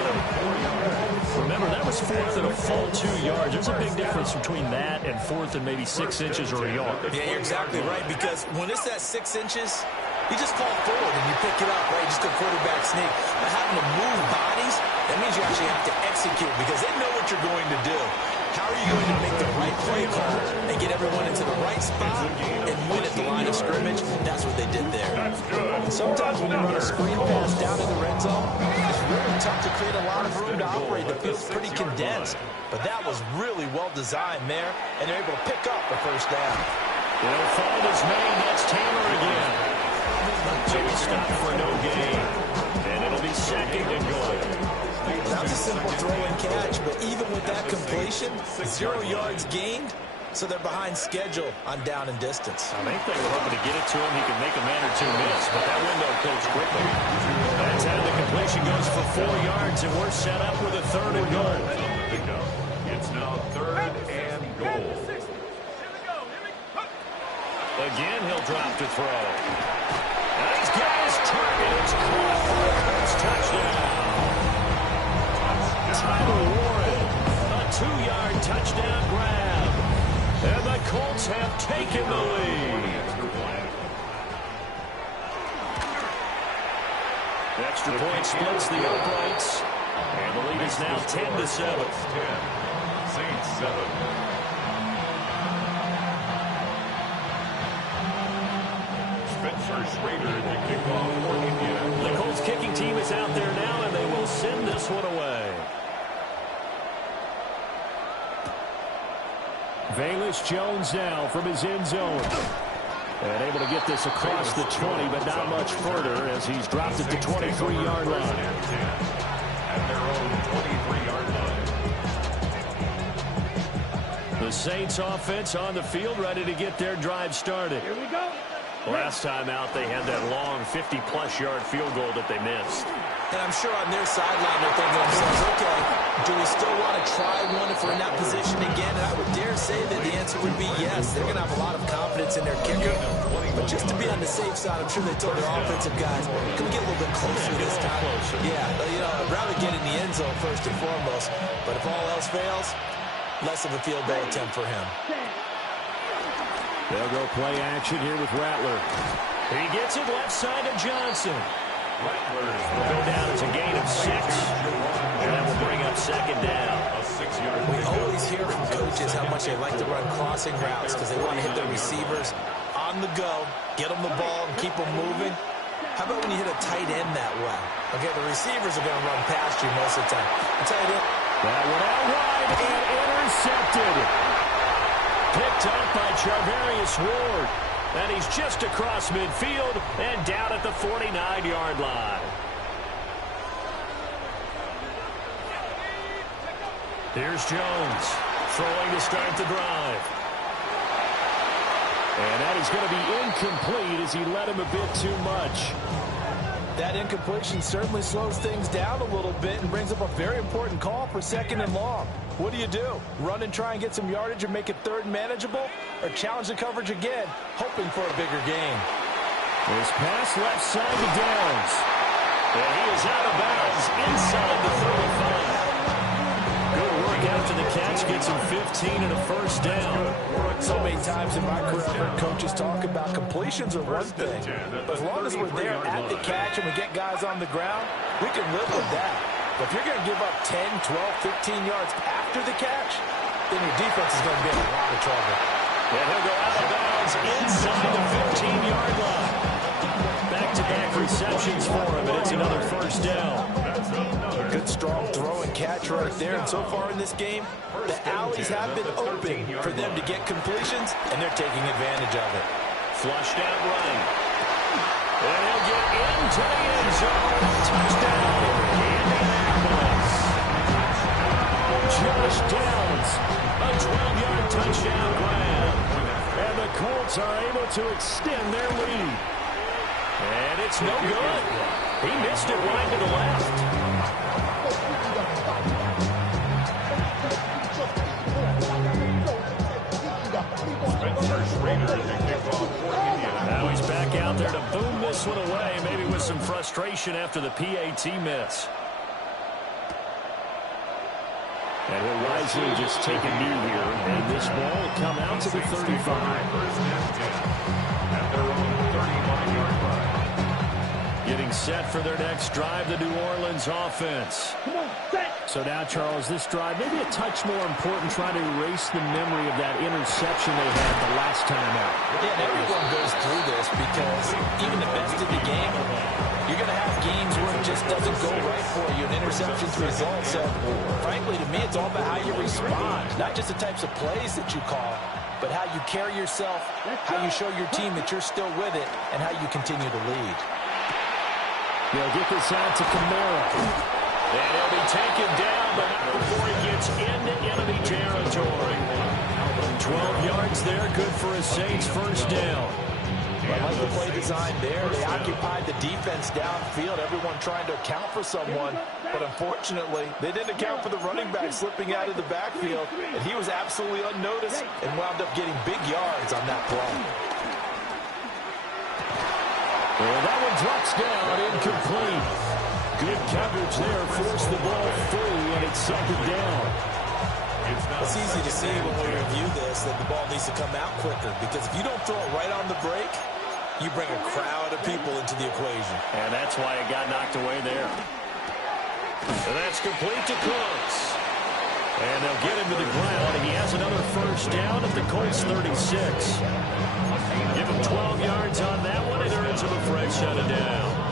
Remember, that was fourth and a full 2 yards. There's a big difference between that and fourth and maybe 6 inches or a yard. Yeah, you're exactly right, because when it's that 6 inches, you just fall forward and you pick it up, right? You just go quarterback sneak. But having to move bodies, that means you actually have to execute because they know what you're going to do. How are you going to make the right play call and get everyone into the right spot and win at the line of scrimmage? That's what they did there. And sometimes when you run a screen pass down in the red zone, it's really tough to create a lot of room to operate. The field's pretty condensed. But that was really well designed there, and they're able to pick up the first down. He'll find his man. That's Taylor again. So he stopped for no gain. And it'll be second and goal. That's a simple throw and catch, but even with that completion, 0 yards gained, so they're behind schedule on down and distance. I think they were hoping to get it to him. He could make a man or two miss, but that window closed quickly. That's how the completion goes for 4 yards, and we're set up with a third and goal. It's now third and goal. Again, he'll drop to throw. And he's got his target. It's caught for a Colts touchdown. Tyler Warren, a 2-yard touchdown grab. And the Colts have taken the lead. Extra point splits the uprights. And the lead is now 10-7. Saints 7. Spencer Schrader to kick off for India. The Colts kicking team is out there now, and they will send this one away. Velus Jones now from his end zone. And able to get this across the 20, but not much further as he's dropped at the 23-yard line. At their own 23-yard line. The Saints offense on the field, ready to get their drive started. Here we go. Last time out, they had that long 50-plus yard field goal that they missed. And I'm sure on their sideline they're thinking to themselves, okay, do we still want to try one if we're in that position again? And I would dare say that the answer would be yes. They're going to have a lot of confidence in their kicker. But just to be on the safe side, I'm sure they told their offensive guys, can we get a little bit closer this time? Yeah, you know, I'd rather get in the end zone first and foremost. But if all else fails, less of a field goal attempt for him. They'll go play action here with Rattler. He gets it left side to Johnson. Rattler will go down. It's a gain of 6. And that will bring up second down. We always hear from coaches how much they like to run crossing routes because they want to hit their receivers on the go, get them the ball, and keep them moving. How about when you hit a tight end that way? Okay, the receivers are going to run past you most of the time. Tight end. That one out wide and intercepted. Picked up by Charvarius Ward. And he's just across midfield and down at the 49-yard line. Here's Jones throwing to start the drive. And that is going to be incomplete as he led him a bit too much. That incompletion certainly slows things down a little bit and brings up a very important call for second and long. What do you do? Run and try and get some yardage and make it third manageable? Or challenge the coverage again, hoping for a bigger gain? This pass left side to Downs. And he is out of bounds inside the 35. Good work after the catch. Gets him 15 and a first down. So many times in my career, I've heard coaches talk about completions are one thing. But as long as we're there at the catch and we get guys on the ground, we can live with that. But if you're going to give up 10, 12, 15 yards after the catch, then your defense is going to be in a lot of trouble. And he'll go out of bounds inside the 15-yard line. Back-to-back receptions for him, and it's another first down. Good, strong throw and catch right there. And so far in this game, the alleys have been open for them to get completions, and they're taking advantage of it. Flushed out right. And he'll get into the end zone. Touchdown, Indianapolis. Josh Downs, a 12-yard touchdown grab. And the Colts are able to extend their lead. And it's no good. He missed it wide to the left. Now he's back out there to boom this one away, maybe with some frustration after the PAT miss. And he'll wisely just take a knee here, and this ball will come out to the 35. At their own 31-yard line. Getting set for their next drive, the New Orleans offense. So now, Charles, this drive maybe a touch more important, trying to erase the memory of that interception they had the last time out. Yeah, and everyone goes through this because even the best of the game, you're going to have games where it just doesn't go right for you, and interceptions result. So, frankly, to me, it's all about how you respond, not just the types of plays that you call, but how you carry yourself, how you show your team that you're still with it, and how you continue to lead. They'll get this out to Kamara. And he'll be taken down, but not before he gets into enemy territory. 12 yards there, good for a Saints first down. I like the play design there. They occupied the defense downfield, everyone trying to account for someone. But unfortunately, they didn't account for the running back slipping out of the backfield. And he was absolutely unnoticed and wound up getting big yards on that play. Well, that one drops down, incomplete. Good coverage there, forced the ball free, and it's second down. It's easy to see when we review this that the ball needs to come out quicker, because if you don't throw it right on the break, you bring a crowd of people into the equation. And that's why it got knocked away there. And that's complete to Cooks. And they'll get him to the ground, and he has another first down at the Colts 36. Give him 12 yards on that one, and earns him a fresh set of downs.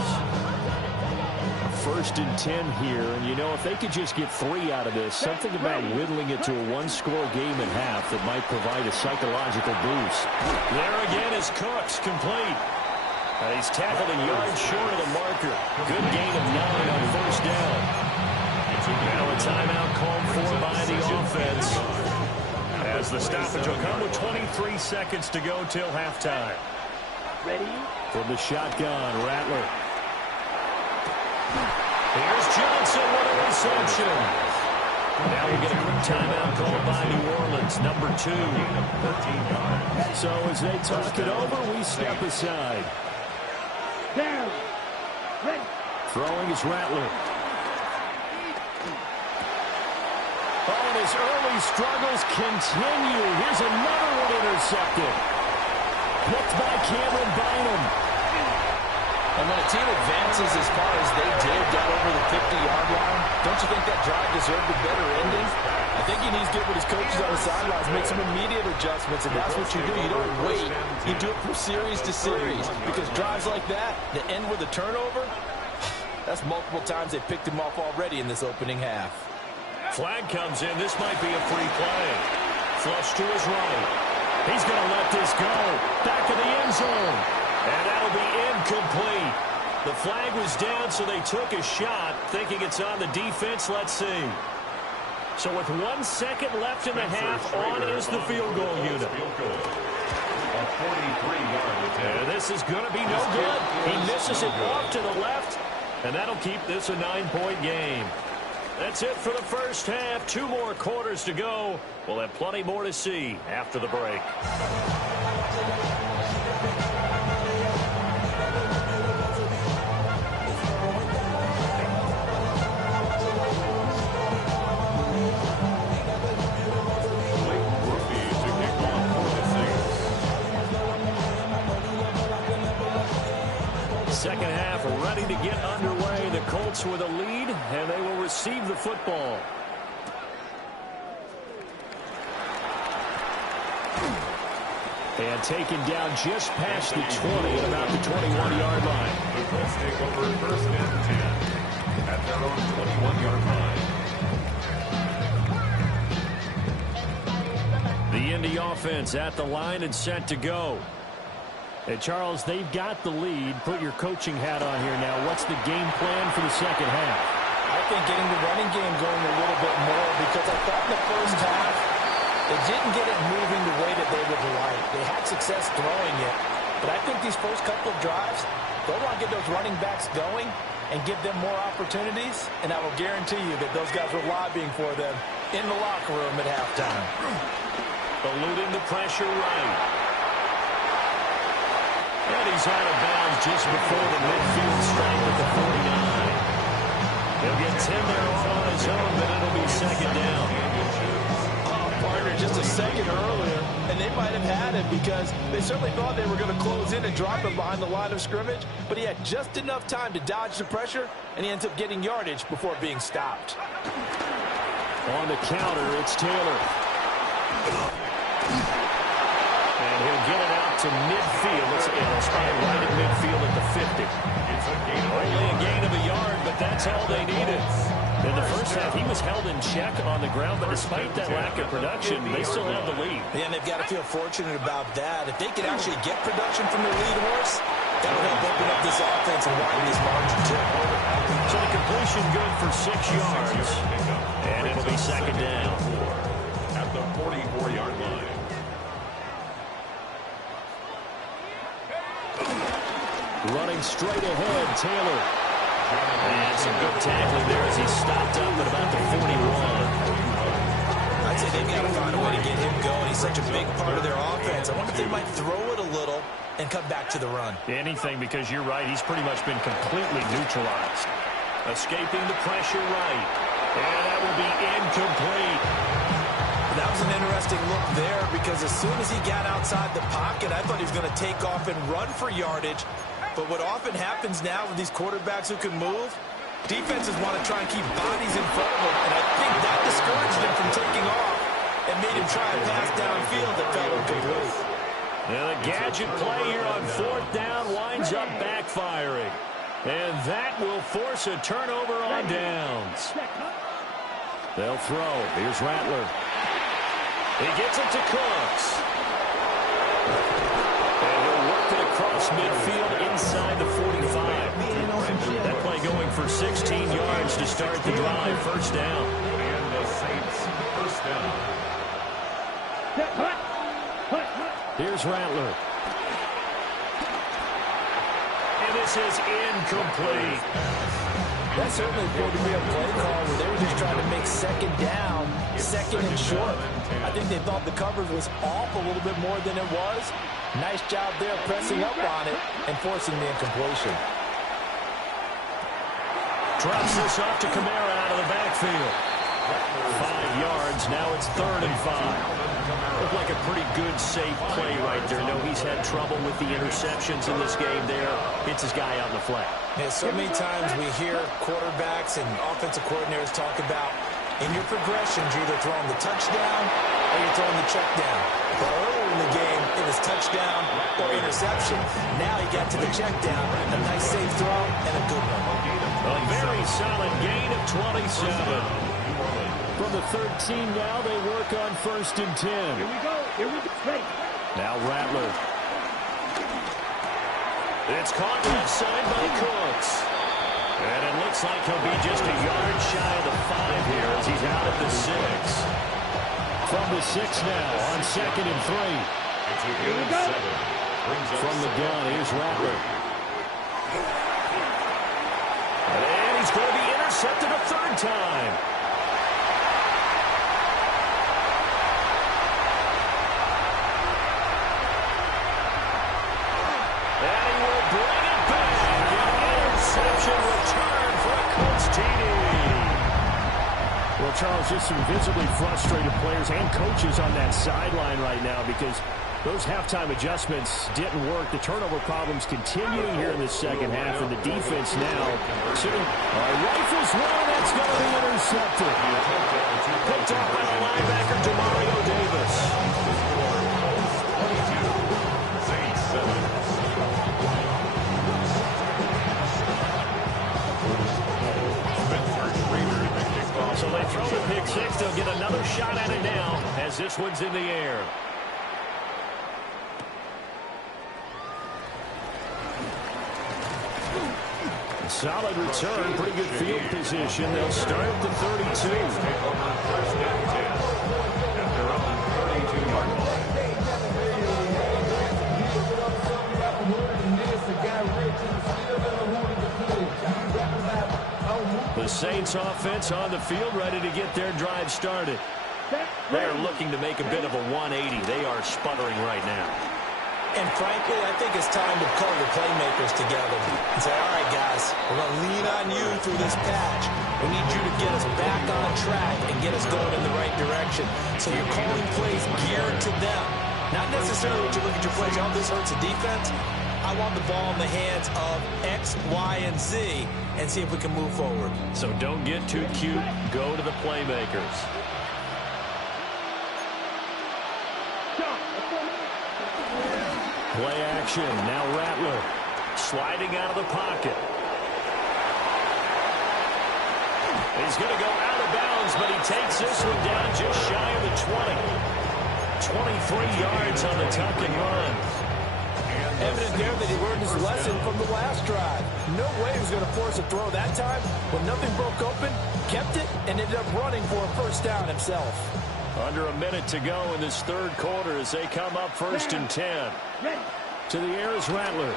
First and 10 here, and you know, if they could just get 3 out of this, something about whittling it to a one-score game at half that might provide a psychological boost. There again is Cooks, complete. He's tackled a yard short of the marker. Good gain of 9 on first down. Now a timeout called for by the offense, as the stoppage will come with 23 seconds to go till halftime. Ready? From the shotgun, Rattler. Here's Johnson with a reception. Now we get a quick timeout called by New Orleans, number 2. So as they talk it over, we step aside. Down. Ready. Throwing is Rattler. Oh, and his early struggles continue. Here's another one intercepted. Picked by Cameron Bynum. And when a team advances as far as they did, got over the 50-yard line, don't you think that drive deserved a better ending? I think he needs to get with his coaches on the sidelines, make some immediate adjustments, and that's what you do. You don't wait. You do it from series to series, because drives like that end with a turnover, that's multiple times they picked him off already in this opening half. Flag comes in. This might be a free play. Flush to his right. He's going to let this go. Back of the end zone. And that'll be incomplete. The flag was down, so they took a shot, thinking it's on the defense. Let's see. So with 1 second left in the half, on is the field goal unit. And this is going to be no good. He misses it off to the left, and that'll keep this a 9-point game. That's it for the first half. 2 more quarters to go. We'll have plenty more to see after the break. Second half ready to get underway. The Colts with a lead, and they will receive the football. And taken down just past the 20 at about the 21-yard line. The Colts take over first and 10 at their own 21-yard line. The Indy offense at the line and set to go. And Charles, they've got the lead. Put your coaching hat on here now. What's the game plan for the second half? I think getting the running game going a little bit more, because I thought in the first half they didn't get it moving the way that they would like. They had success throwing it, But I think these first couple of drives, they'll want to get those running backs going and give them more opportunities, and I will guarantee you that those guys were lobbying for them in the locker room at halftime. Eluding the pressure right. And he's out of bounds just before the midfield stripe at the 49. He'll get 10 there all on his own, but it'll be second down. Partner just a second earlier, and they might have had it because they certainly thought they were going to close in and drop him behind the line of scrimmage, but he had just enough time to dodge the pressure, and he ends up getting yardage before being stopped. On the counter, it's Taylor. And he'll get it out to midfield. It'll spot right at midfield at the 50. Only a gain of a yard, but that's all they needed. In the first half, he was held in check on the ground, but despite that lack of production, they still have the lead. Yeah, and they've got to feel fortunate about that. If they could actually get production from their lead horse, that'll help open up this offense and widen this margin, too. So the completion good for 6 yards, and it'll be second down. At the 44-yard line. Running straight ahead, Taylor. And some good tackling there as he stopped up at about the 41. I'd say they've got to find a way to get him going. He's such a big part of their offense. I wonder if they might throw it a little and come back to the run. Anything, because you're right. He's pretty much been completely neutralized. Escaping the pressure right. And that will be incomplete. That was an interesting look there because as soon as he got outside the pocket, I thought he was going to take off and run for yardage. But what often happens now with these quarterbacks who can move, defenses want to try and keep bodies in front of them. And I think that discouraged him from taking off and made him try a pass downfield that fell incomplete. And a gadget play here on 4th down winds up backfiring. And that will force a turnover on downs. They'll throw. Here's Rattler. He gets it to Cooks. And he'll work it across midfield inside the 45. That play going for 16 yards to start the drive. First down. And the Saints first down. Here's Rattler. And this is incomplete. That certainly appeared to be a play call where they were just trying to make second down, second and short. I think they thought the coverage was off a little bit more than it was. Nice job there pressing up on it and forcing the incompletion. Drops this off to Kamara out of the backfield. 5 yards. Now it's 3rd and 5. Looked like a pretty good, safe play right there. No, he's had trouble with the interceptions in this game there. Hits his guy out in the flat. Yeah, so many times we hear quarterbacks and offensive coordinators talk about in your progressions, you're either throwing the touchdown or you're throwing the check down. But earlier in the game, it was touchdown or interception. Now he got to the check down. A nice safe throw and a good one. A very solid gain of 27. From the 13 now, they work on 1st and 10. Here we go. Straight. Now Rattler. It's caught left side by Cooks. And it looks like he'll be just a yard shy of the 5 here as he's out at the 6. From the 6 now on 2nd and 3. Here we go. From the gun, here's Rattler. And he's going to be intercepted a 3rd time. Return for a Colts TD. Well, Charles, just some visibly frustrated players and coaches on that sideline right now because those halftime adjustments didn't work. The turnover problems continuing here in the second half, and the defense now sitting. Rifles one, that's going to be intercepted. Picked up by the linebacker, Demario Davis. Saints 7. So they throw the pick 6. They'll get another shot at it now as this one's in the air. Solid return, pretty good field position. They'll start at the 32. Take over 1st and 10 at their own 32-yard line. The Saints offense on the field, ready to get their drive started. They're looking to make a bit of a 180. They are sputtering right now. And frankly, I think it's time to call the playmakers together and say, all right, guys, we're going to lean on you through this patch. We need you to get us back on track and get us going in the right direction. So you're calling plays geared to them. Not necessarily what you look at your plays, oh, this hurts the defense. I want the ball in the hands of X, Y, and Z and see if we can move forward. So don't get too cute. Go to the playmakers. Play action. Now Rattler sliding out of the pocket. He's going to go out of bounds, but he takes this one down just shy of the 20. 23 yards on the tuck and run. Evident there that he learned his lesson from the last drive. No way he was going to force a throw that time. When nothing broke open, kept it, and ended up running for a first down himself. Under a minute to go in this third quarter as they come up 1st and 10. To the air is Rattler.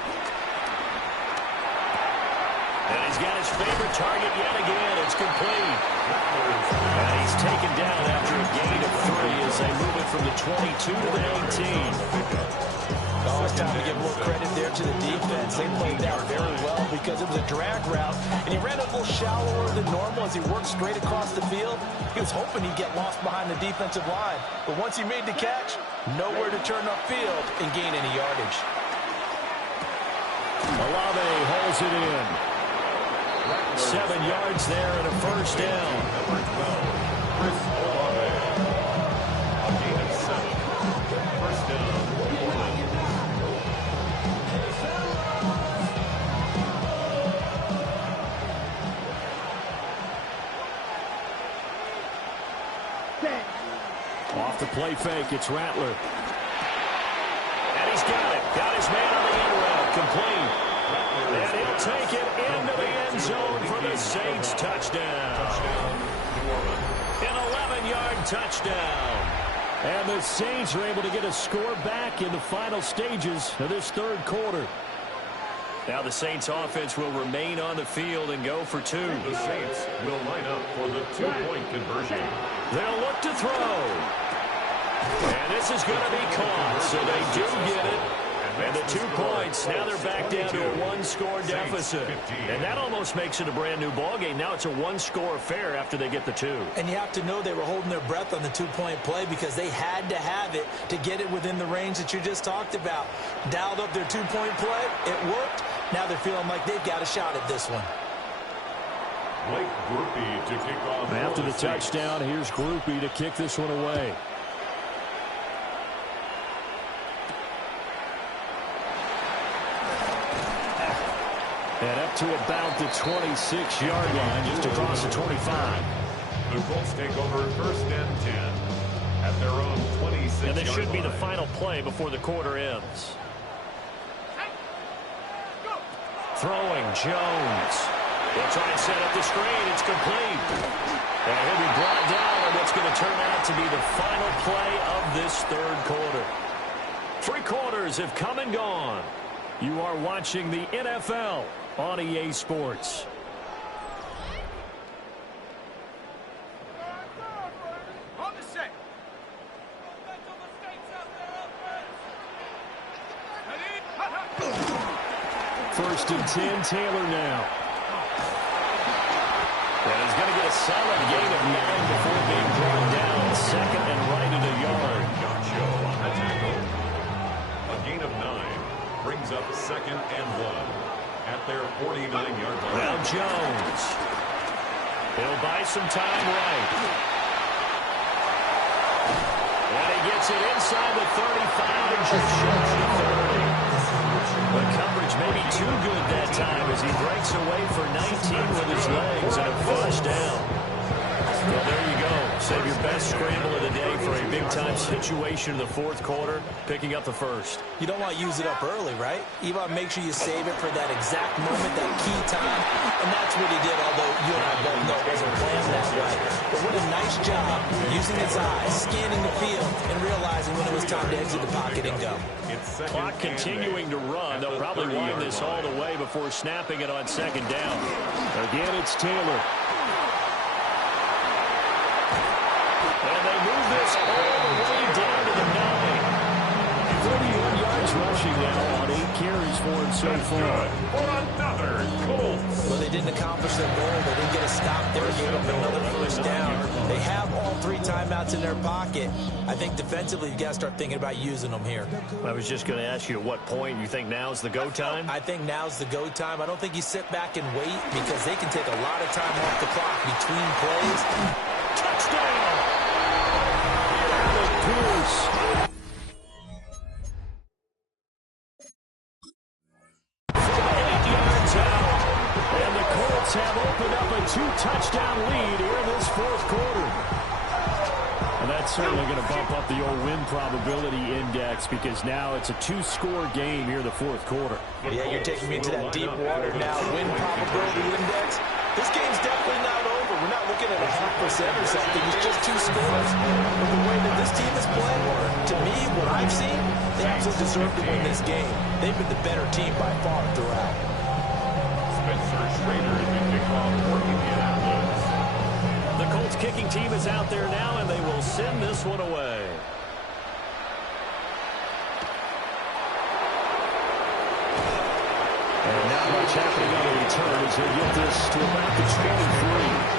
And he's got his favorite target yet again. It's complete. And he's taken down after a gain of 3 as they move it from the 22 to the 19. Oh, it's time to give more credit there to the defense. They played that very well because it was a drag route, and he ran a little shallower than normal as he worked straight across the field. He was hoping he'd get lost behind the defensive line, but once he made the catch, nowhere to turn upfield and gain any yardage. Olave holds it in. 7 yards there and a first down. Number 12, Chris Olave. A gain of 7. First down. Off the play fake, it's Rattler. And he's got it. Got his man on the end route. Complete. And he'll take it into the end zone for the Saints. Touchdown. An 11-yard touchdown. And the Saints are able to get a score back in the final stages of this third quarter. Now the Saints offense will remain on the field and go for 2. The Saints will line up for the 2-point conversion. They'll look to throw. And this is going to be caught, so they do get it. And the 2 points, now they're back down to a 1-score deficit. And that almost makes it a brand-new ballgame. Now it's a 1-score affair after they get the 2. And you have to know they were holding their breath on the 2-point play because they had to have it to get it within the range that you just talked about. Dialed up their 2-point play. It worked. Now they're feeling like they've got a shot at this one. Blake Grupe to kick off. After the touchdown, here's Grupe to kick this one away. And up to about the 26-yard line, just across the 25. The Colts take over 1st and 10 at their own 26-yard line. And this should be the final play before the quarter ends. Throwing, Jones. They'll try and set up the screen. It's complete. And he'll be brought down on what's going to turn out to be the final play of this third quarter. 3 quarters have come and gone. You are watching the NFL on EA Sports. First and 10, Taylor now. And he's going to get a solid gain of 9 before being brought down. Second and right at a yard. Garcho on the tackle. A gain of 9 brings up 2nd and 1 at their 49-yard line. Now Jones. He'll buy some time right. And he gets it inside the 35 and just shy of 30. The coverage may be too good that time as he breaks away for 19 with his legs and a first down. Well, there you go. Save your best scramble of the day for a big-time situation in the fourth quarter, picking up the first. You don't want to use it up early, right? You want to make sure you save it for that exact moment, that key time. And that's what he did, although you and I both know it wasn't planned that way. But what a nice job using his eyes, scanning the field, and realizing when it was time to exit the pocket and go. Clock continuing to run. They'll probably wind this all the way before snapping it on 2nd down. Again, it's Taylor. this all the way down to the 9. 31 yards rushing now on 8 carries for him so far. For another Colts. Well, they didn't accomplish their goal. They didn't get a stop there. Gave up another first down. They have all 3 timeouts in their pocket. I think defensively, you've got to start thinking about using them here. I was just going to ask you at what point you think now's the go time? I think now's the go time. I don't think you sit back and wait because they can take a lot of time off the clock between plays. Touchdown! Alec Pierce. 8 yards out. And the Colts have opened up a 2-touchdown lead here in this 4th quarter. And that's certainly going to bump up the old win probability index because now it's a 2-score game here in the 4th quarter. Yeah, you're taking me into that deep water now. Win probability index. This game's definitely not over. We're not looking at a 0.5% or something. It's just 2 scores. But the way that this team is playing, to me, what I've seen, they absolutely deserve to win this game. They've been the better team by far throughout. Spencer Schrader is the kickoff for Indianapolis. The Colts kicking team is out there now, and they will send this one away. And not much happening on the return as they get this to about the 23.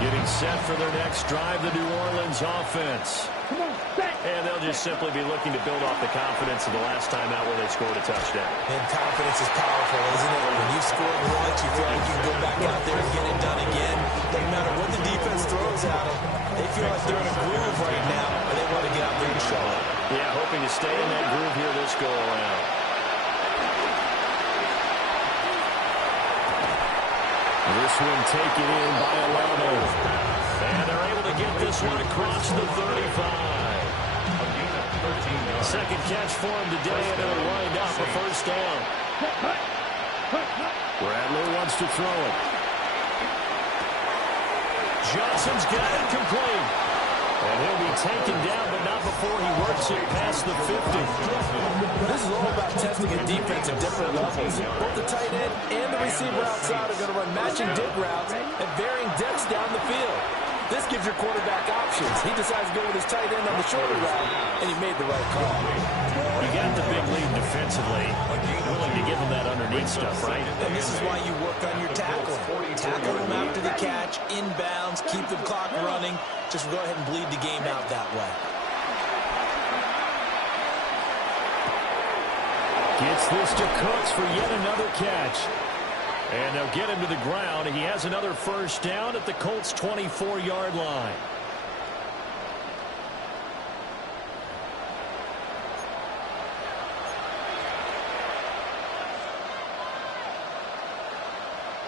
Getting set for their next drive, the New Orleans offense. And they'll just simply be looking to build off the confidence of the last time out where they scored a touchdown. And confidence is powerful, isn't it? When you've scored once, you feel like you can go back out there and get it done again. Doesn't matter what the defense throws at them. They feel like they're in a groove right now, and they want to get out there and show it. Yeah, hoping to stay in that groove here this go-around. This one taken in by Alano. And they're able to get this one across the 35. Second catch for him today, and it'll wind up a first down. Bradley wants to throw it. Johnson's got it complete. And he'll be taken down, but not before he works it past the 50. This is all about testing a defense at different levels. Both the tight end and the receiver outside are going to run matching dig routes at varying depths down the field. This gives your quarterback options. He decides to go with his tight end on the shorter route, and he made the right call. You got the big lead defensively. Willing to give him that underneath stuff, right? And this is why you work on your tackling. Tackle him after the catch, inbounds, keep the clock running. Just go ahead and bleed the game out that way. Gets this to Cooks for yet another catch. And they'll get him to the ground. He has another first down at the Colts' 24-yard line.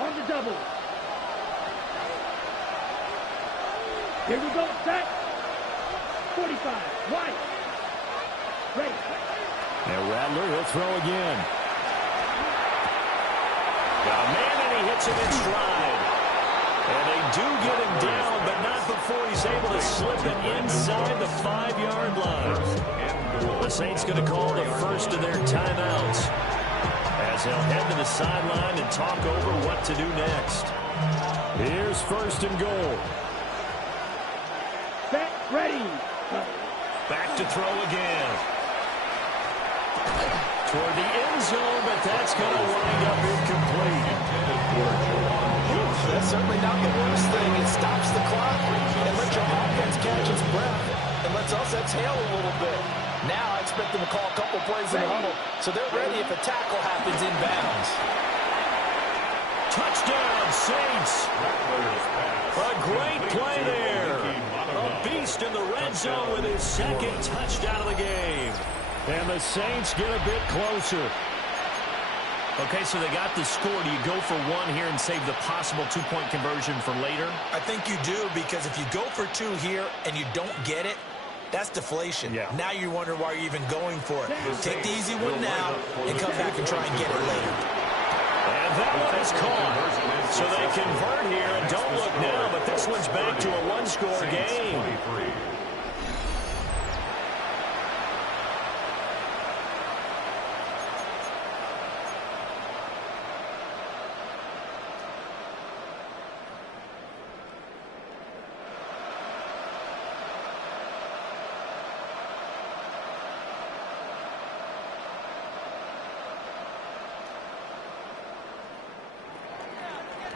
On the double. Here we go, set. 45, wide. Ready. Now Rattler, he'll throw again. Got a man, and he hits him in stride. And they do get him down, but not before he's able to slip it inside the 5-yard line. The Saints going to call the first of their timeouts as they'll head to the sideline and talk over what to do next. Here's first and goal. Set, ready. Back to throw again. Toward the end zone, but that's going to wind up incomplete. That's certainly not the worst thing. It stops the clock and lets your offense catch its breath and lets us exhale a little bit. Now I expect them to call a couple plays in the huddle, so they're ready if a tackle happens inbounds. Touchdown, Saints. A great play there. A beast in the red zone with his second touchdown of the game. And the Saints get a bit closer. Okay, so they got the score. Do you go for one here and save the possible two-point conversion for later? I think you do, because if you go for two here and you don't get it, that's deflation. Yeah. Now you wonder why you're even going for it. Take the easy one now and come back and try and get it later. And that one is caught. So they convert here, and don't look now, but this one's back to a one-score game.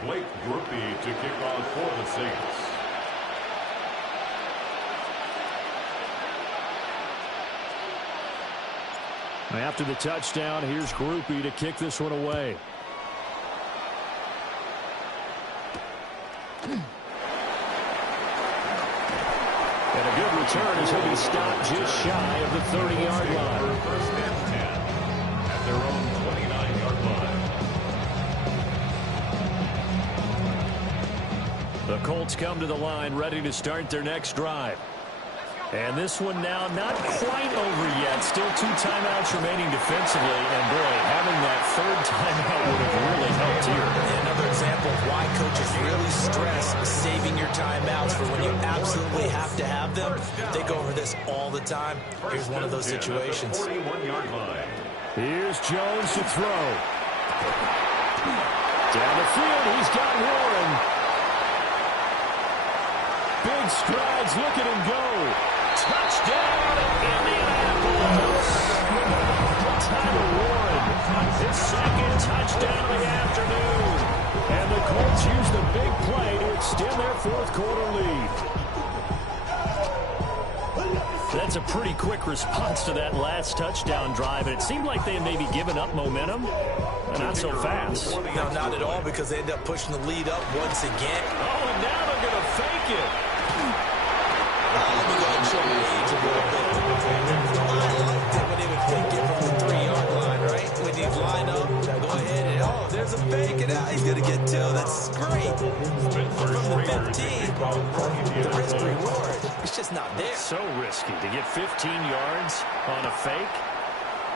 Blake Grupe to kick off for the Saints. After the touchdown, here's Grupe to kick this one away. And a good return as he'll be stopped just shy of the 30-yard line. First and 10 at their own 29-yard line. The Colts come to the line ready to start their next drive. And this one now not quite over yet. Still 2 timeouts remaining defensively. And, boy, having that third timeout would have really helped here. Another example of why coaches really stress saving your timeouts for when you absolutely have to have them. They go over this all the time. Here's one of those situations. 41-yard line. Here's Jones to throw. Down the field, he's got Warren. Big strides, look at him go. Touchdown, Indianapolis. Tyler Warren, his second touchdown of the afternoon. And the Colts use the big play to extend their fourth-quarter lead. That's a pretty quick response to that last touchdown drive. And it seemed like they had maybe given up momentum, but not so fast. No, not at all, because they end up pushing the lead up once again. Oh, and now they're going to fake it. Let me go ahead and show you age a little bit. I liked it when they would fake it from the 3-yard line, right? When you line up, go ahead and, oh, there's a fake, and he's going to get 2. That's great. From the 15, the risk reward, it's just not there. So risky to get 15 yards on a fake.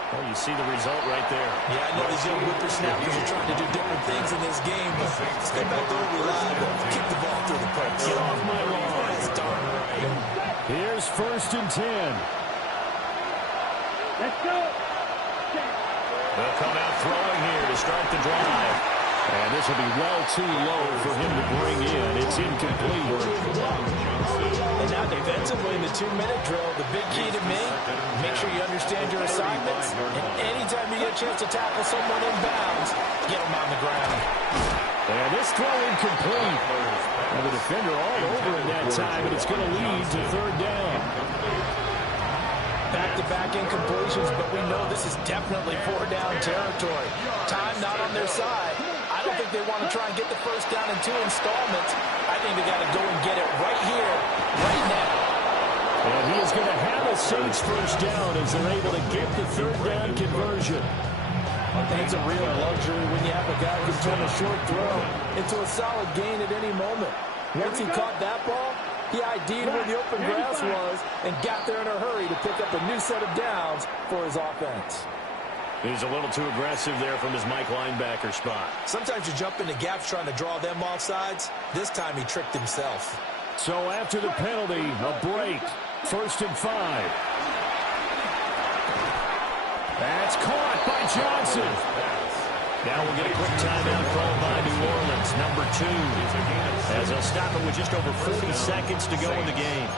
Well, you see the result right there. Yeah, I know these young whippersnappers are trying to do different things in this game, but let's go back to what we live and kick the ball through the post. Get off my lawn. That's darn right. Here's 1st and 10. Let's go. They'll come out throwing here to start the drive. And this will be well too low for him to bring in. It's incomplete. And now defensively in the 2-minute drill, the big key to me, make sure you understand your assignments. And anytime you get a chance to tackle someone in bounds, get them on the ground. And this throw incomplete. And the defender all over in that time, and it's going to lead to 3rd down. Back-to-back incompletions, but we know this is definitely 4-down territory. Time not on their side. I don't think they want to try and get the first down in 2 installments. I think they got to go and get it right here, right now. And he is going to have a Saints first down as they're able to get the 3rd down conversion. That's a real luxury when you have a guy who can turn a short throw into a solid gain at any moment. Once he caught that ball, he ID'd where the open grass was and got there in a hurry to pick up a new set of downs for his offense. He's a little too aggressive there from his Mike linebacker spot. Sometimes you jump into gaps trying to draw them off sides. This time he tricked himself. So after the penalty, a break. 1st and 5. That's caught by Johnson. Now we'll get a quick timeout called by New Orleans, number 2. As they'll stop it with just over 40 seconds to go in the game.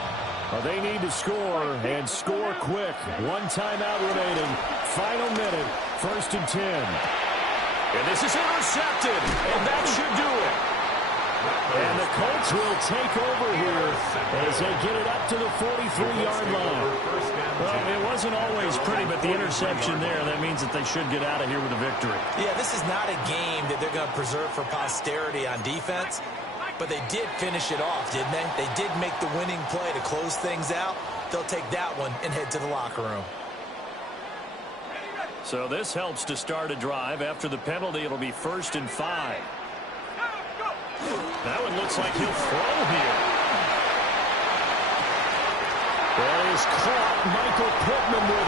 Well, they need to score, and score quick. 1 timeout remaining. Final minute, 1st and 10. And this is intercepted, and that should do it. And the Colts will take over here as they get it up to the 43-yard line. Well, it wasn't always pretty, but the interception there, that means that they should get out of here with a victory. Yeah, this is not a game that they're going to preserve for posterity on defense, but they did finish it off, didn't they? They did make the winning play to close things out. They'll take that one and head to the locker room. So this helps to start a drive. After the penalty, it'll be 1st and 5. That one looks like he'll throw here. That is caught. Michael Pittman with